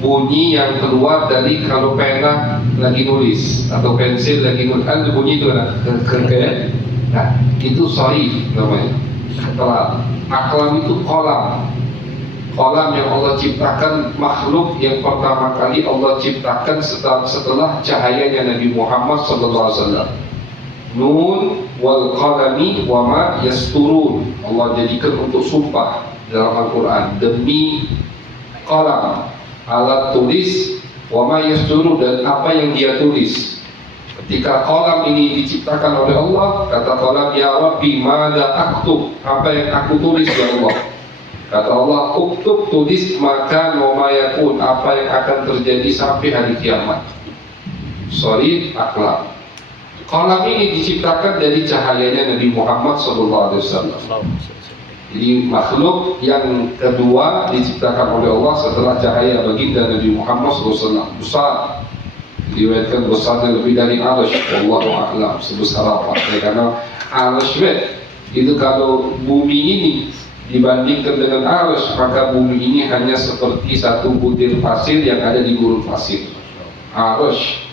bunyi yang keluar dari kalau pena lagi nulis atau pensil lagi nulis, ada bunyi itu nah, nah itu sharif namanya. Setelah aklam itu kolam yang Allah ciptakan, makhluk yang pertama kali Allah ciptakan setelah cahayanya Nabi Muhammad SAW. Nun wal qalami wa ma yasturun, Allah jadikan untuk sumpah dalam Al-Quran, demi qalam, alat tulis, wa ma yasturun, dan apa yang dia tulis. Ketika qalam ini diciptakan oleh Allah, kata qalam, ya Rabbi mada aktub, apa yang aku tulis ya Allah. Kata Allah, uktub, tulis, maka ma yakun, apa yang akan terjadi sampai hari kiamat. Sharif aklam. Qalam ini diciptakan dari cahayanya Nabi Muhammad SAW. Jadi makhluk yang kedua diciptakan oleh Allah setelah cahaya baginda Nabi Muhammad SAW. Besar, diriwayatkan besarnya lebih dari arsh. Wallahu a'lam sebesar apa. Karena arsh itu kalau bumi ini dibandingkan dengan arsh, maka bumi ini hanya seperti satu butir pasir yang ada di gurun pasir. Arsh,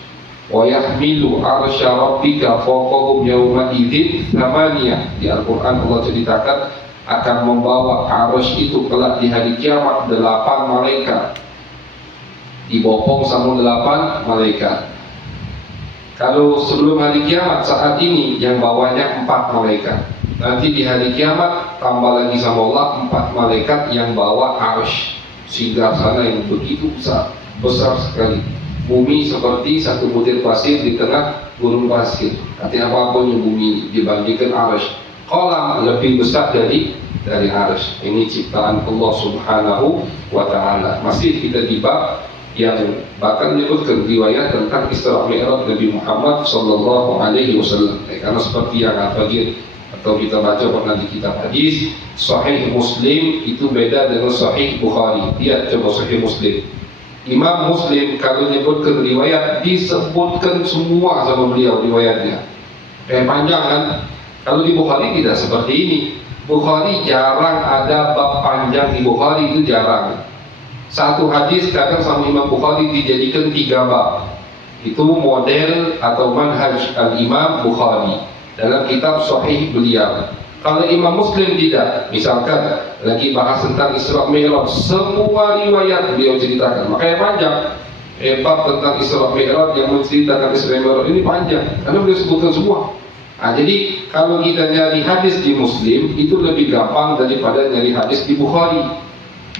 wa yahmilu arsya rabbika fawqahum yawma idzin thamaniyah. Di Al-Quran Allah ceritakan akan membawa arsh itu kelak di hari kiamat 8 malaikat, dibopong sama 8 malaikat. Kalau sebelum hari kiamat saat ini yang bawanya 4 malaikat. Nanti di hari kiamat tambah lagi sama Allah 4 malaikat yang bawa arsh, singgah sana yang begitu besar sekali. Bumi seperti satu butir pasir di tengah gurun pasir. Artinya apapun yang bumi dibandingkan arsh. Qalam lebih besar dari arsh. Ini ciptaan Allah Subhanahu wa Ta'ala. Masih kita di bab yang bahkan menyebutkan riwayat tentang Isra Mi'raj Nabi Muhammad sallallahu alaihi wasallam. Karena seperti yang bagian atau kita baca pernah di kitab hadis, Sahih Muslim itu beda dengan Sahih Bukhari. Lihat coba Sahih Muslim. Imam Muslim kalau menyebutkan riwayat disebutkan semua sama beliau riwayatnya. Panjang kan? Kalau di Bukhari tidak seperti ini. Bukhari jarang ada bab panjang di Bukhari, itu jarang. Satu hadis kadang sama Imam Bukhari dijadikan 3 bab. Itu model atau manhaj al-Imam Bukhari dalam kitab Sahih beliau. Kalau Imam Muslim tidak, misalkan lagi bahas tentang Isra Mi'raj, semua riwayat beliau ceritakan, makanya panjang. Bab tentang Isra Mi'raj yang menceritakan Isra Mi'raj ini panjang, karena beliau sebutkan semua. Jadi kalau kita nyari hadis di Muslim itu lebih gampang daripada nyari hadis di Bukhari.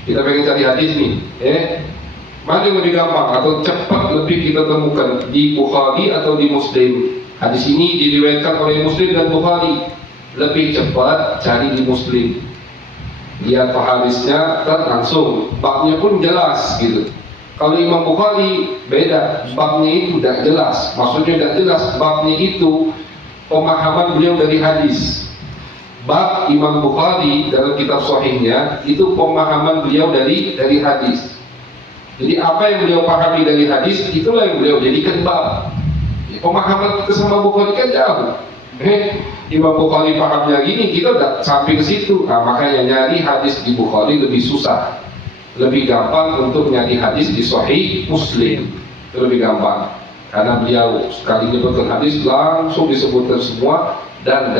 Kita pengen cari hadis nih, mana yang lebih gampang atau cepat lebih kita temukan, di Bukhari atau di Muslim? Hadis ini diriwayatkan oleh Muslim dan Bukhari. Lebih cepat cari di Muslim. Lihat hadisnya kan langsung, babnya pun jelas gitu. Kalau Imam Bukhari beda, babnya itu tidak jelas. Maksudnya tidak jelas, babnya itu pemahaman beliau dari hadis. Bab Imam Bukhari dalam kitab Sahihnya itu pemahaman beliau dari hadis. Jadi apa yang beliau pahami dari hadis, itulah yang beliau jadikan bab. Pemahaman kita sama Bukhari kan jauh. Imam Bukhari pahamnya gini, kita udah sampai ke situ. Makanya nyari hadis di Bukhari lebih susah. Lebih gampang untuk nyari hadis di Sahih Muslim. Itu lebih gampang. Karena beliau sekali menyebutkan hadis langsung disebutkan semua dan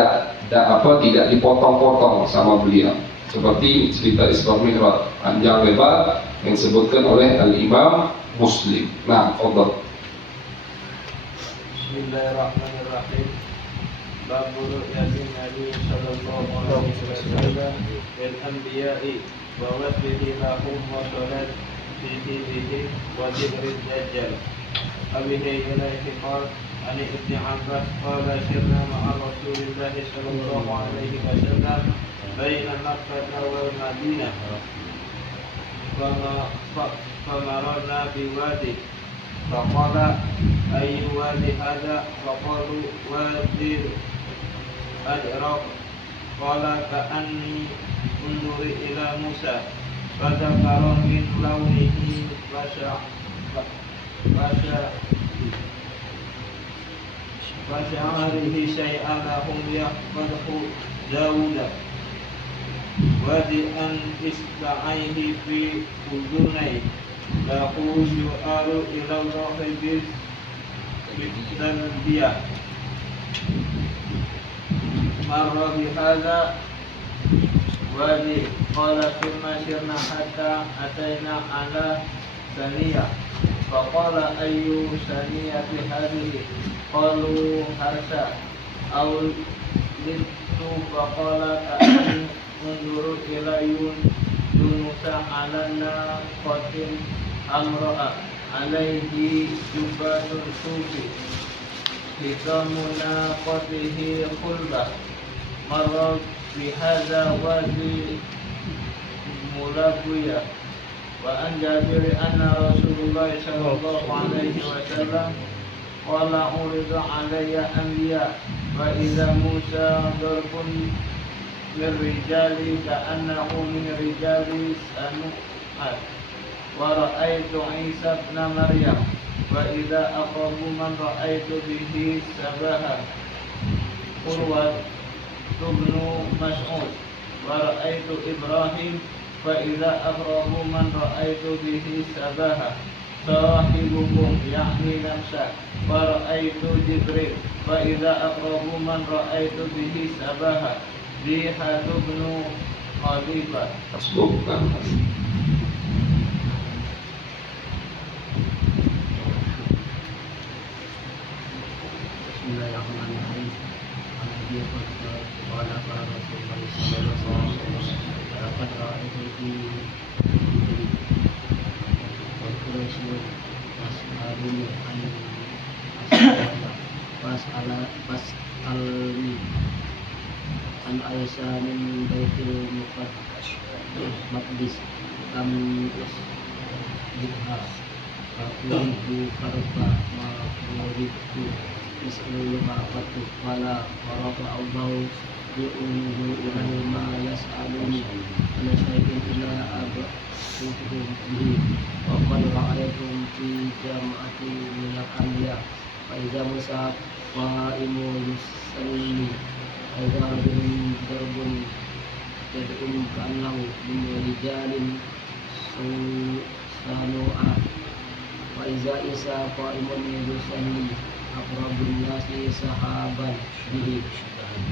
tidak dipotong-potong sama beliau. Seperti cerita Isra Mi'raj panjang lebar yang disebutkan oleh Al-Imam Muslim. Nah, fadhal. Bismillahirrahmanirrahim. Bab ru'yatin Nabi sallallahu alaihi wasallam wal anbiya'i wa wasfihi lahum wa salat bihi wa jibril dajjal. Abihi ilaihi qala an ibn Abbas qala sirna ma'a Rasulillah sallallahu alaihi wasallam baina Makkah wal Madinah. Famarna biwadi فقال أي وادي هذا؟ فقالوا وادي العراق. قال كأني انظر إلى موسى فذكر من لونه فشعره شيئا لهم يقبضه داود وادئا إصبعيه في أذنيه له شعار إلى الله بالتلبية. مر بهذا وادي. قال ثم سرنا حتى أتينا على ثانية. فقال أي ثانية هذه؟ قالوا هرسا أو لدت. فقال كأني انظر إلى يونس على ناقة حمراء عليه جبة صوف حزام ناقته خلبة. مر بهذا وادي ملبية. وعن جابر أن رسول الله صلى الله عليه وسلم قال عرض علي أنبياء فإذا موسى ضرب من رجال كأنه من رجال سنوء. ورأيت عيسى ابن مريم وإذا أقرب من رأيت به سبها قروة بن مسعود. ورأيت إبراهيم فإذا أقرب من رأيت به سبها صاحبكم يعني نفسه. ورأيت جبريل فإذا أقرب من رأيت به سبها ريحة بن خليفة. Bismillahirrahmanirrahim. Al-Nabi qala qala Rasulullah sallallahu alaihi wasallam laqad ra'aytu fi Quraisy was'aluni an was'alni an Aisyah min Baitul Maqdis kam usbihha fakuntu karba ma uridu Bismillah ma'afatu wala warafa Allahu bi'unuhu ilahi ma yas'aluni ana syai'in ila abasuhum bihi wa qad ra'aytum fi jama'ati minal anbiya wa iza Musa qa'imu yusalli iza bin darbun yad'un ka'annahu min rijalin sanu'a wa iza Isa qa'imun yusalli aqrabun nasi sahaban bihi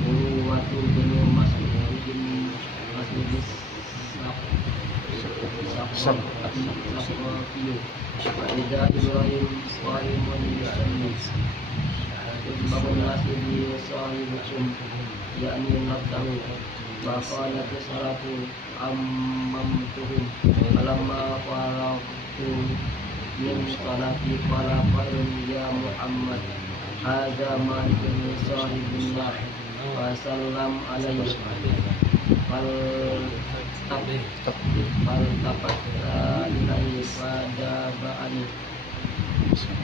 Urwatu bin Mas'udin Saqrafiyu wa idza Ibrahim qa'imun yusalli aqrabun nasi bi sahibikum ya'ni nafsahu wa qalat salatu ammamtuhum falamma faraqtu min salati qala qailun ya Muhammad hadza ma min sahibin nar wa sallam alaihi fal tapat ilaihi pada ba'ani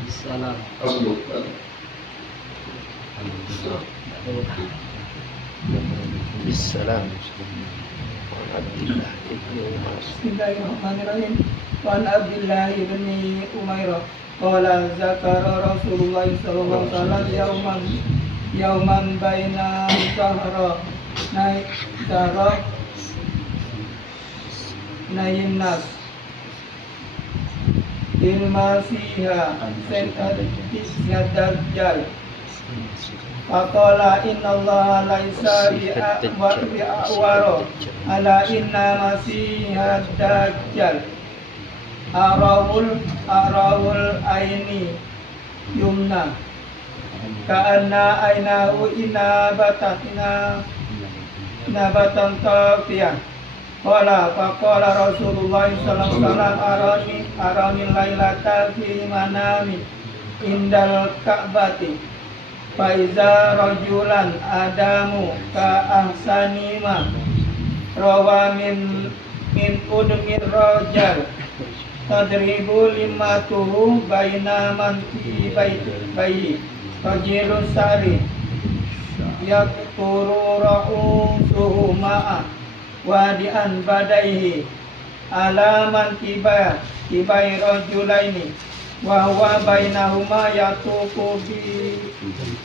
salam. Bissalam. Bismillahirrahmanirrahim. Wa an Abdullah bin Umairah qala zakara Rasulullah sallallahu alaihi wasallam yauman baina zahra nayin nas ilma fiha dajjal faqala inna allaha laisa bi'awara ala inna masiha dajjal arawul aini yumna ka'anna ainahu nabatan tafiyah. Qala faqala Rasulullah sallallahu alaihi wasallam arani lailata fi manami indal ka'bati fa iza rajulan adamu ka ahsanima rawa min udmir rajal tadribu limatuhu baina mankibayhi rajulun sari yaqturu ra'usuhu ma'a wadi'an badaihi ala mankibai rajulaini wa huwa bainahuma yatufu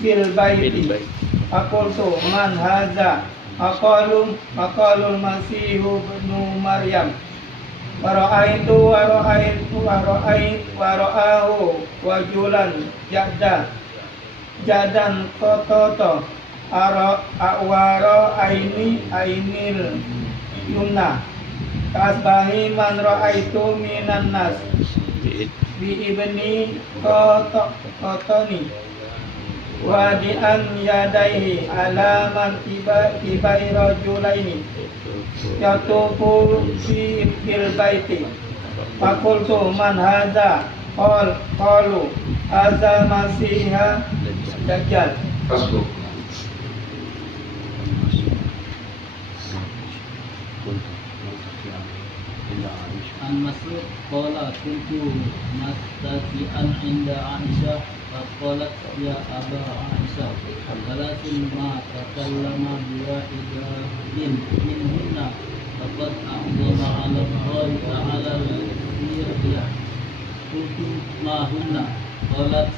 bil baiti. Aqultu man hadza? Aqalul masihu ibnu Maryam. Wa ra'ahu wajulan jadan kototo awaro ainil yumna kasbahi man ra'aitu minan nas bi ibni kotoni wadi'an yadaihi ala man kibai rajulaini yatufu bil baiti. Fakultu man hadza? Qalu hadza masiha dajjal. Hasbuk. An Mas'ud qala kuntu mustaqian inda Aisyah faqalat ya Aba Aisyah walakin ma takallama bi wahidatin minhunna faqad a'zama 'ala Allah ta'ala al-sirriyah. Kuntu ma hunna qalat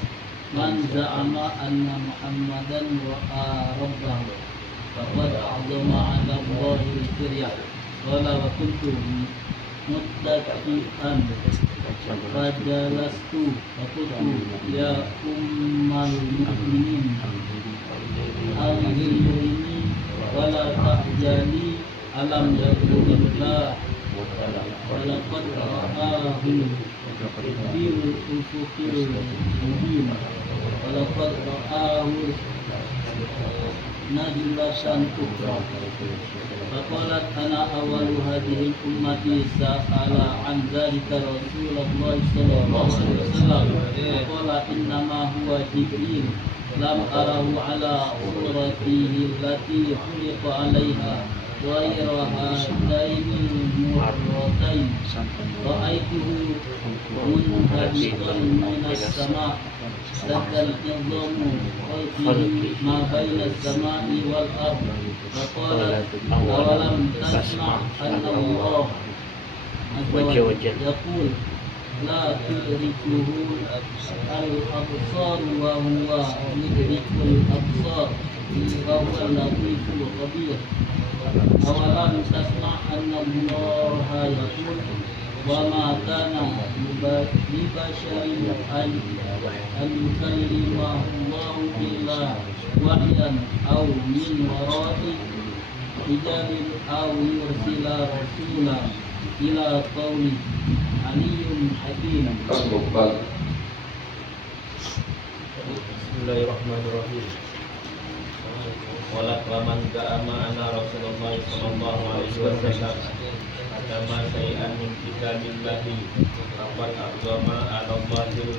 man za'ama anna Muhammadan ra'a rabbahu faqad a'zama 'ala Allah al-sirriyah. Qala wa kuntu muttaqian fajalastu faqultu ya ummal mu'minin alhirini wala tahjani alam yakunillah walaqad ra'ahu bil ufuqil mubin walaqad ra'ahu najlatan ukhra. Faqalat ana awalu hadhihi ummati sa'ala an dzalika Rasulullah sallallahu alaihi wasallam. Qala innama huwa Jibril lam arahu ala suratihi allati khuliqa 'alaiha ghayra hadaini murratain ra'aituhu munhabitan minas sama' sadal nidhamu khalqihi ma baina as-sama'i wal ardh. Faqalat awalam tasma' anna Allah azza wa jalla yaqul la tudrikuhu al-absar wa huwa yudrikul absar wa huwa al-latiful khabir. Awalam tasma' anna Allah yaqul wa ma kana li basharin an yukallimahu Allah illa wahyan aw min wara'i hijabin aw yursila rasula ila qawli aliyyun hakim. Hasbuk. Bal. Bismillahirrahmanirrahim. Walat waman ga'ama anna Rasulullah sallallahu alaihi wasallam adama sayan min kitabillahi rapat a'zama ala Allahil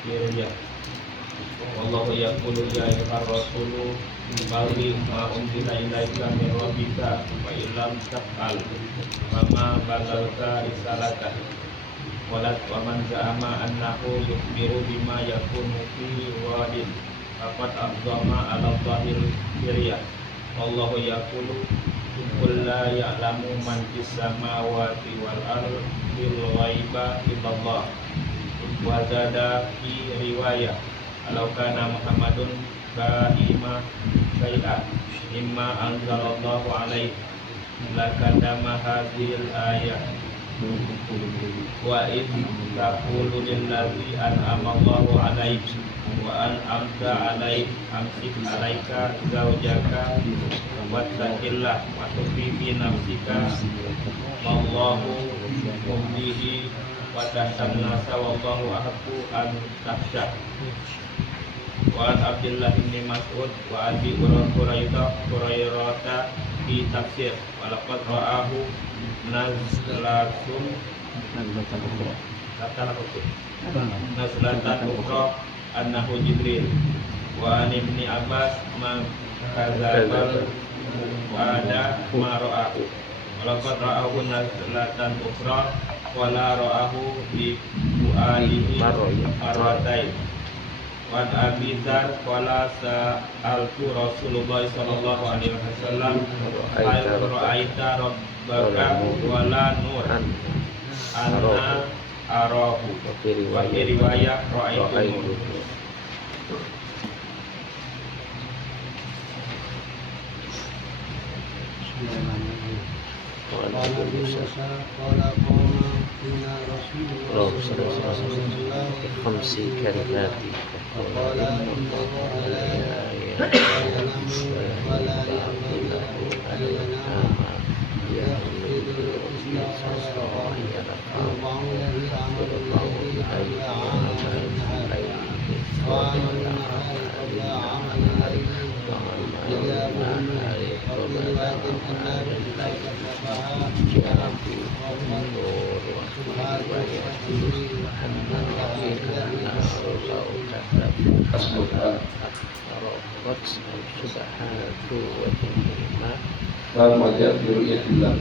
kiryah. Wallahu yaqulu ya ayyuhar rasulu balligh ma unzila ilaika min rabbika wa illam taf'al fama ballaghta risalatah. Walat waman za'ama annahu yukhbiru bima yakunu fi wadin rapat a'zama ala Allahil kiryah. Wallahu yaqulu qul la ya'lamu man fis samawati wal ardil ghaiba illallah. Wa zada fi riwayah alau kana Muhammadun ba'ima syai'a mimma anzalallahu alaihi lakadama hadhil ayah wa idh taqulu lillazi an'ama Allahu alaihi wa an'amta alaihi amsik alaika zawjaka wattaqillah wa tukhfi fi nafsika wallahu mubdihi wa tahsan nasa wallahu ahaqqu an tahsya. Wa an Abdullah bin Mas'ud wa Abi Hurairah fi tafsir wa laqad ra'ahu nazlatun ukhra annahu Jibril wa an Ibni Abbas ma kadzabal ada ma ra'ahu wa laqad ra'ahu nazlatan ukhra qala ra'ahu bi fu'alihi marratain. Wan Abi Dzar qala sa'altu Rasulullah sallallahu alaihi wasallam hal ra'aita rabbaka wala nur anna arahu wa fi riwayah ra'aitu. قال أبو موسى قال قام فينا رسول الله صلى الله عليه وسلم بخمس كلمات فقال إن الله لا ينام ولا ينبغي له أن ينام يخفض الاستغفار يرفع له عمل الليل قبل عمل النهار وعمل النهار قبل عمل الليل إجابة وفي رواية النار إذا كشفها Lalu majah fi ru'yatillah.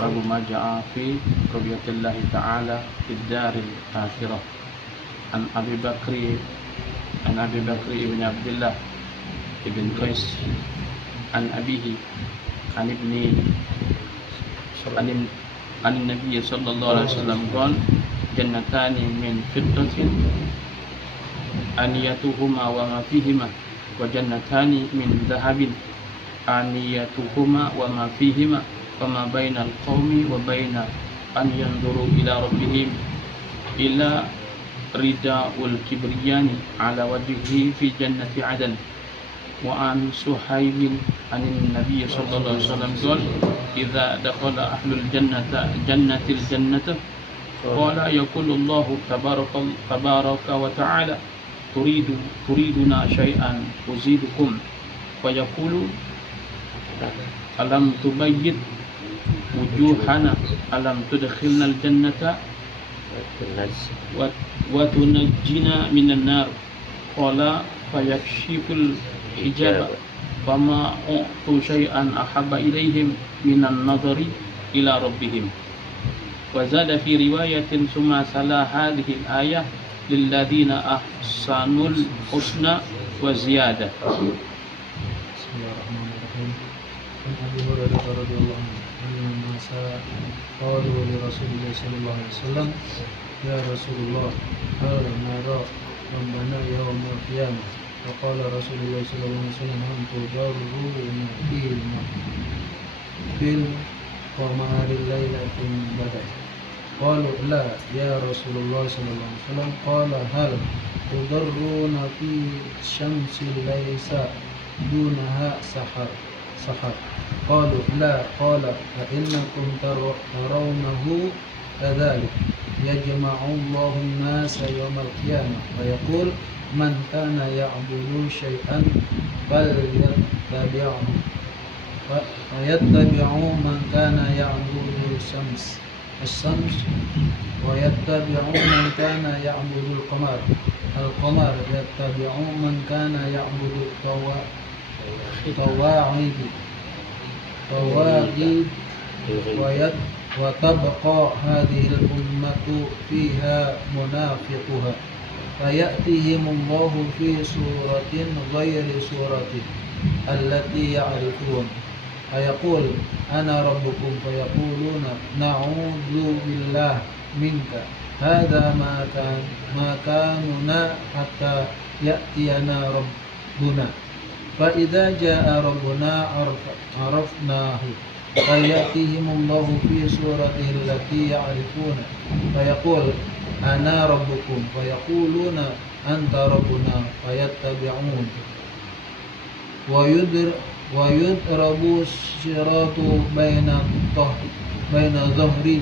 باب ما جاء في رؤية الله تعالى في الدار الآخرة عن أبي بكر بن عبد الله بن قيس عن أبيه عن النبي صلى الله عليه وسلم قال جنتان من فضة آنيتهما وما فيهما وجنتان من ذهب آنيتهما وما فيهما فما بين القوم وبين أن ينظروا إلى ربهم إلى رداء الكبريان على وجهه في جنة عدن. وعن سحيب عن النبي صلى الله عليه وسلم قال إذا دخل أهل الجنة قال يقول الله تبارك وتعالى تريدنا شيئا أزيدكم فيقول ألم تبيض وجوهنا ألم تدخلنا الجنة وتنجنا من النار قال فيكشف الحجاب فما أعطوا شيئا أحب إليهم من النظر إلى ربهم. وزاد في رواية ثم سلا هذه الآية للذين أحسنوا الحسنى وزيادة. بسم الله الرحمن الرحيم. عن أبي هريرة رضي الله عنه أن الناس قالوا لرسول الله صلى الله عليه وسلم يا رسول الله هل نرى ربنا يوم القيامة؟ فقال رسول الله صلى الله عليه وسلم هل تضرون في القمر ليلة بدر؟ قالوا لا يا رسول الله صلى الله عليه وسلم. قال هل تضرون في الشمس ليس دونها سحر؟ قالوا لا. قال فإنكم ترونه كذلك يجمع الله الناس يوم القيامة فيقول من كان يعبد شيئا فليتبعه فيتبعوا من كان يعبد الشمس ويتبعوا من كان يعبد القمر يتبعوا من كان يعبد الطواغيت وتبقى هذه الأمة فيها منافقها فيأتيهم الله في سورة غير سورته التي يعرفون فيقول أنا ربكم فيقولون نعوذ بالله منك هذا ما كاننا حتى يأتينا ربنا فإذا جاء ربنا عرفناه فيأتيهم الله في سورته التي يعرفون فيقول أنا ربكم فيقولون أنت ربنا فيتبعون ويضرب الصراط بين ظهري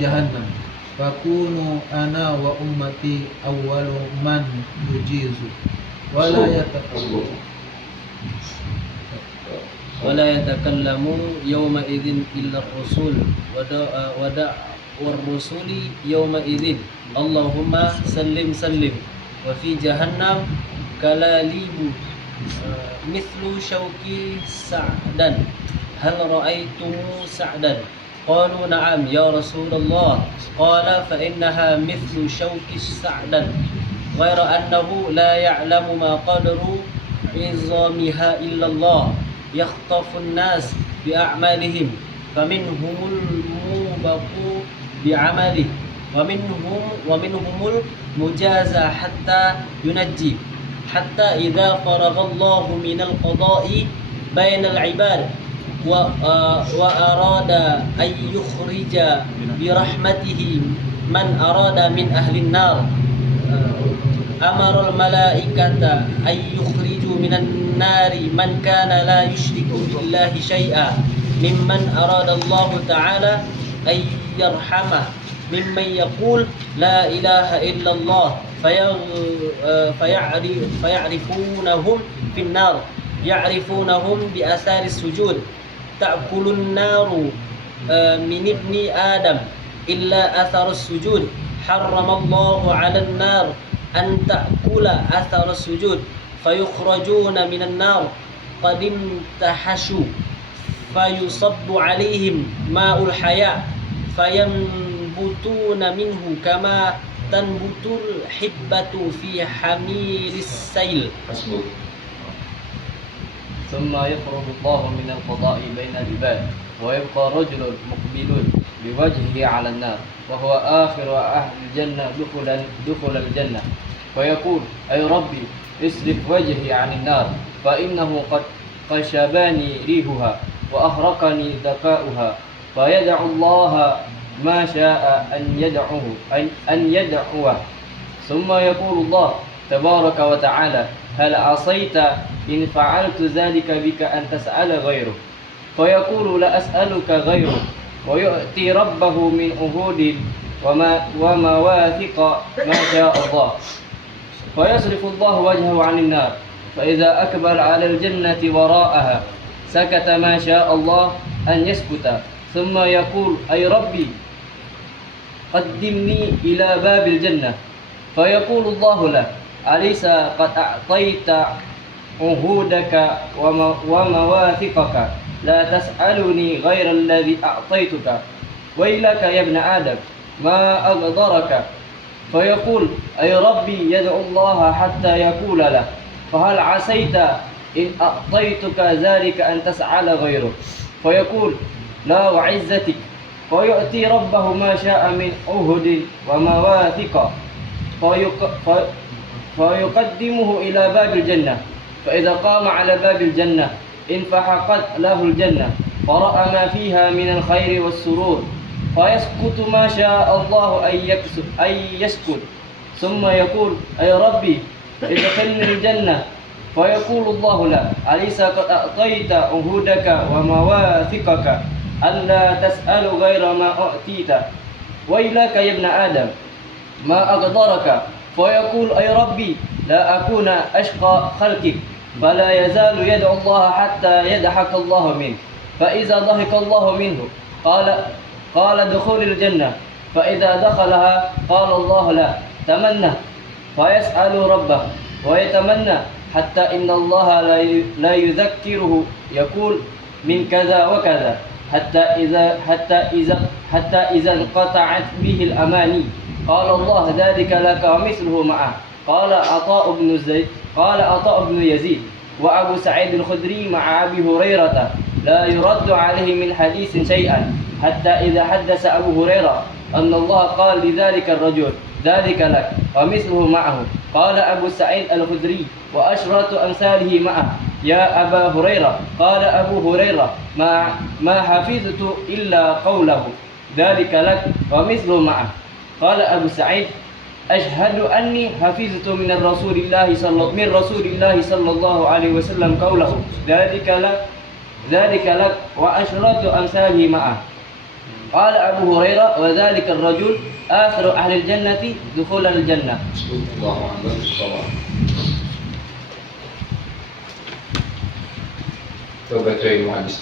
جهنم فكونوا أنا وأمتي أول من يجيز ولا يتكلم يومئذ إلا الرسول والرسول يومئذ اللهم سلم وفي جهنم كلاليب مثل شوك سعدا هل رأيتم سعدا قالوا نعم يا رسول الله. قال فإنها مثل شوك السعدان غير أنه لا يعلم ما قدر عظامها إلا الله يخطف الناس بأعمالهم فمنهم الموبق بعمله ومنهم المجازى حتى ينجي حتى إذا فرغ الله من القضاء بين العباد وأراد أن يخرج برحمته من أراد من أهل النار أمر الملائكة أن يخرجوا من النار من كان لا يشرك بالله شيئا ممن أراد الله تعالى أن يرحمه ممن يقول لا إله إلا الله فيعرفونهم في النار يعرفونهم بأثار السجود تأكل النار من ابن آدم إلا أثر السجود حرم الله على النار أن تأكل أثر السجود فيخرجون من النار قد انتحشوا فيصب عليهم ماء الحياة فينبتون منه كما تنبت الحبة في حمير السيل. ثم يفرض الله من القضاء بين العباد ويبقى رجل مقبل بوجهه على النار وهو آخر أهل الجنة دخل الجنة فيقول أي ربي اصرف وجهي عن النار فإنه قد قشبني ريحها وأحرقني ذكاؤها فيدعو الله ما شاء أن يدعوه ثم يقول الله تبارك وتعالى هل عصيت إن فعلت ذلك بك أن تسأل غيره فيقول لا أسألك غيره ويؤتي ربه من أهود ومواثق ما شاء الله فيصرف الله وجهه عن النار فإذا أقبل على الجنة وراءها سكت ما شاء الله أن يسكت ثم يقول أي ربي قدمني إلى باب الجنة فيقول الله له أليس قد أعطيت عهودك ومواثقك لا تسألني غير الذي أعطيتك ويلك يا ابن آدم ما أغدرك فيقول أي ربي يدعو الله حتى يقول له فهل عسيت إن أعطيتك ذلك أن تسأل غيره فيقول لا وعزتك فيؤتي ربه ما شاء من عهد ومواثق فيقدمه إلى باب الجنة فإذا قام على باب الجنة انفحقت له الجنة فرأى ما فيها من الخير والسرور فيسكت ما شاء الله أن يسكت ثم يقول أي ربي ادخلني الجنة فيقول الله له أليس قد أعطيت عهودك ومواثقك ألا تسأل غير ما أعطيت ويلك يا ابن آدم ما أقدرك فيقول أي ربي لا أكون أشقى خلقك فلا يزال يدعو الله حتى يضحك الله منه فإذا ضحك الله منه قال دخول الجنة فإذا دخلها قال الله لا تمنى فيسأل ربه ويتمنى حتى إن الله لا يذكره يقول من كذا وكذا حتى إذا انقطعت به الأماني قال الله ذلك لك ومثله معه قال عطاء بن يزيد وأبو سعيد الخدري مع أبي هريرة لا يرد عليه من حديث شيئا حتى إذا حدث أبو هريرة أن الله قال لذلك الرجل ذلك لك ومثله معه قال أبو سعيد الخدري وأشرة أمثاله معه يا أبا هريرة قال أبو هريرة ما حفظت إلا قوله ذلك لك ومثله معه قال أبو سعيد أشهد أني حفظت من رسول الله صلى الله عليه وسلم قوله ذلك لك وأشرة أمثاله معه قال أبو هريرة وذلك الرجل آخر أهل الجنة دخول الجنة. الله أعلم بالصواب. Coba cari hadis.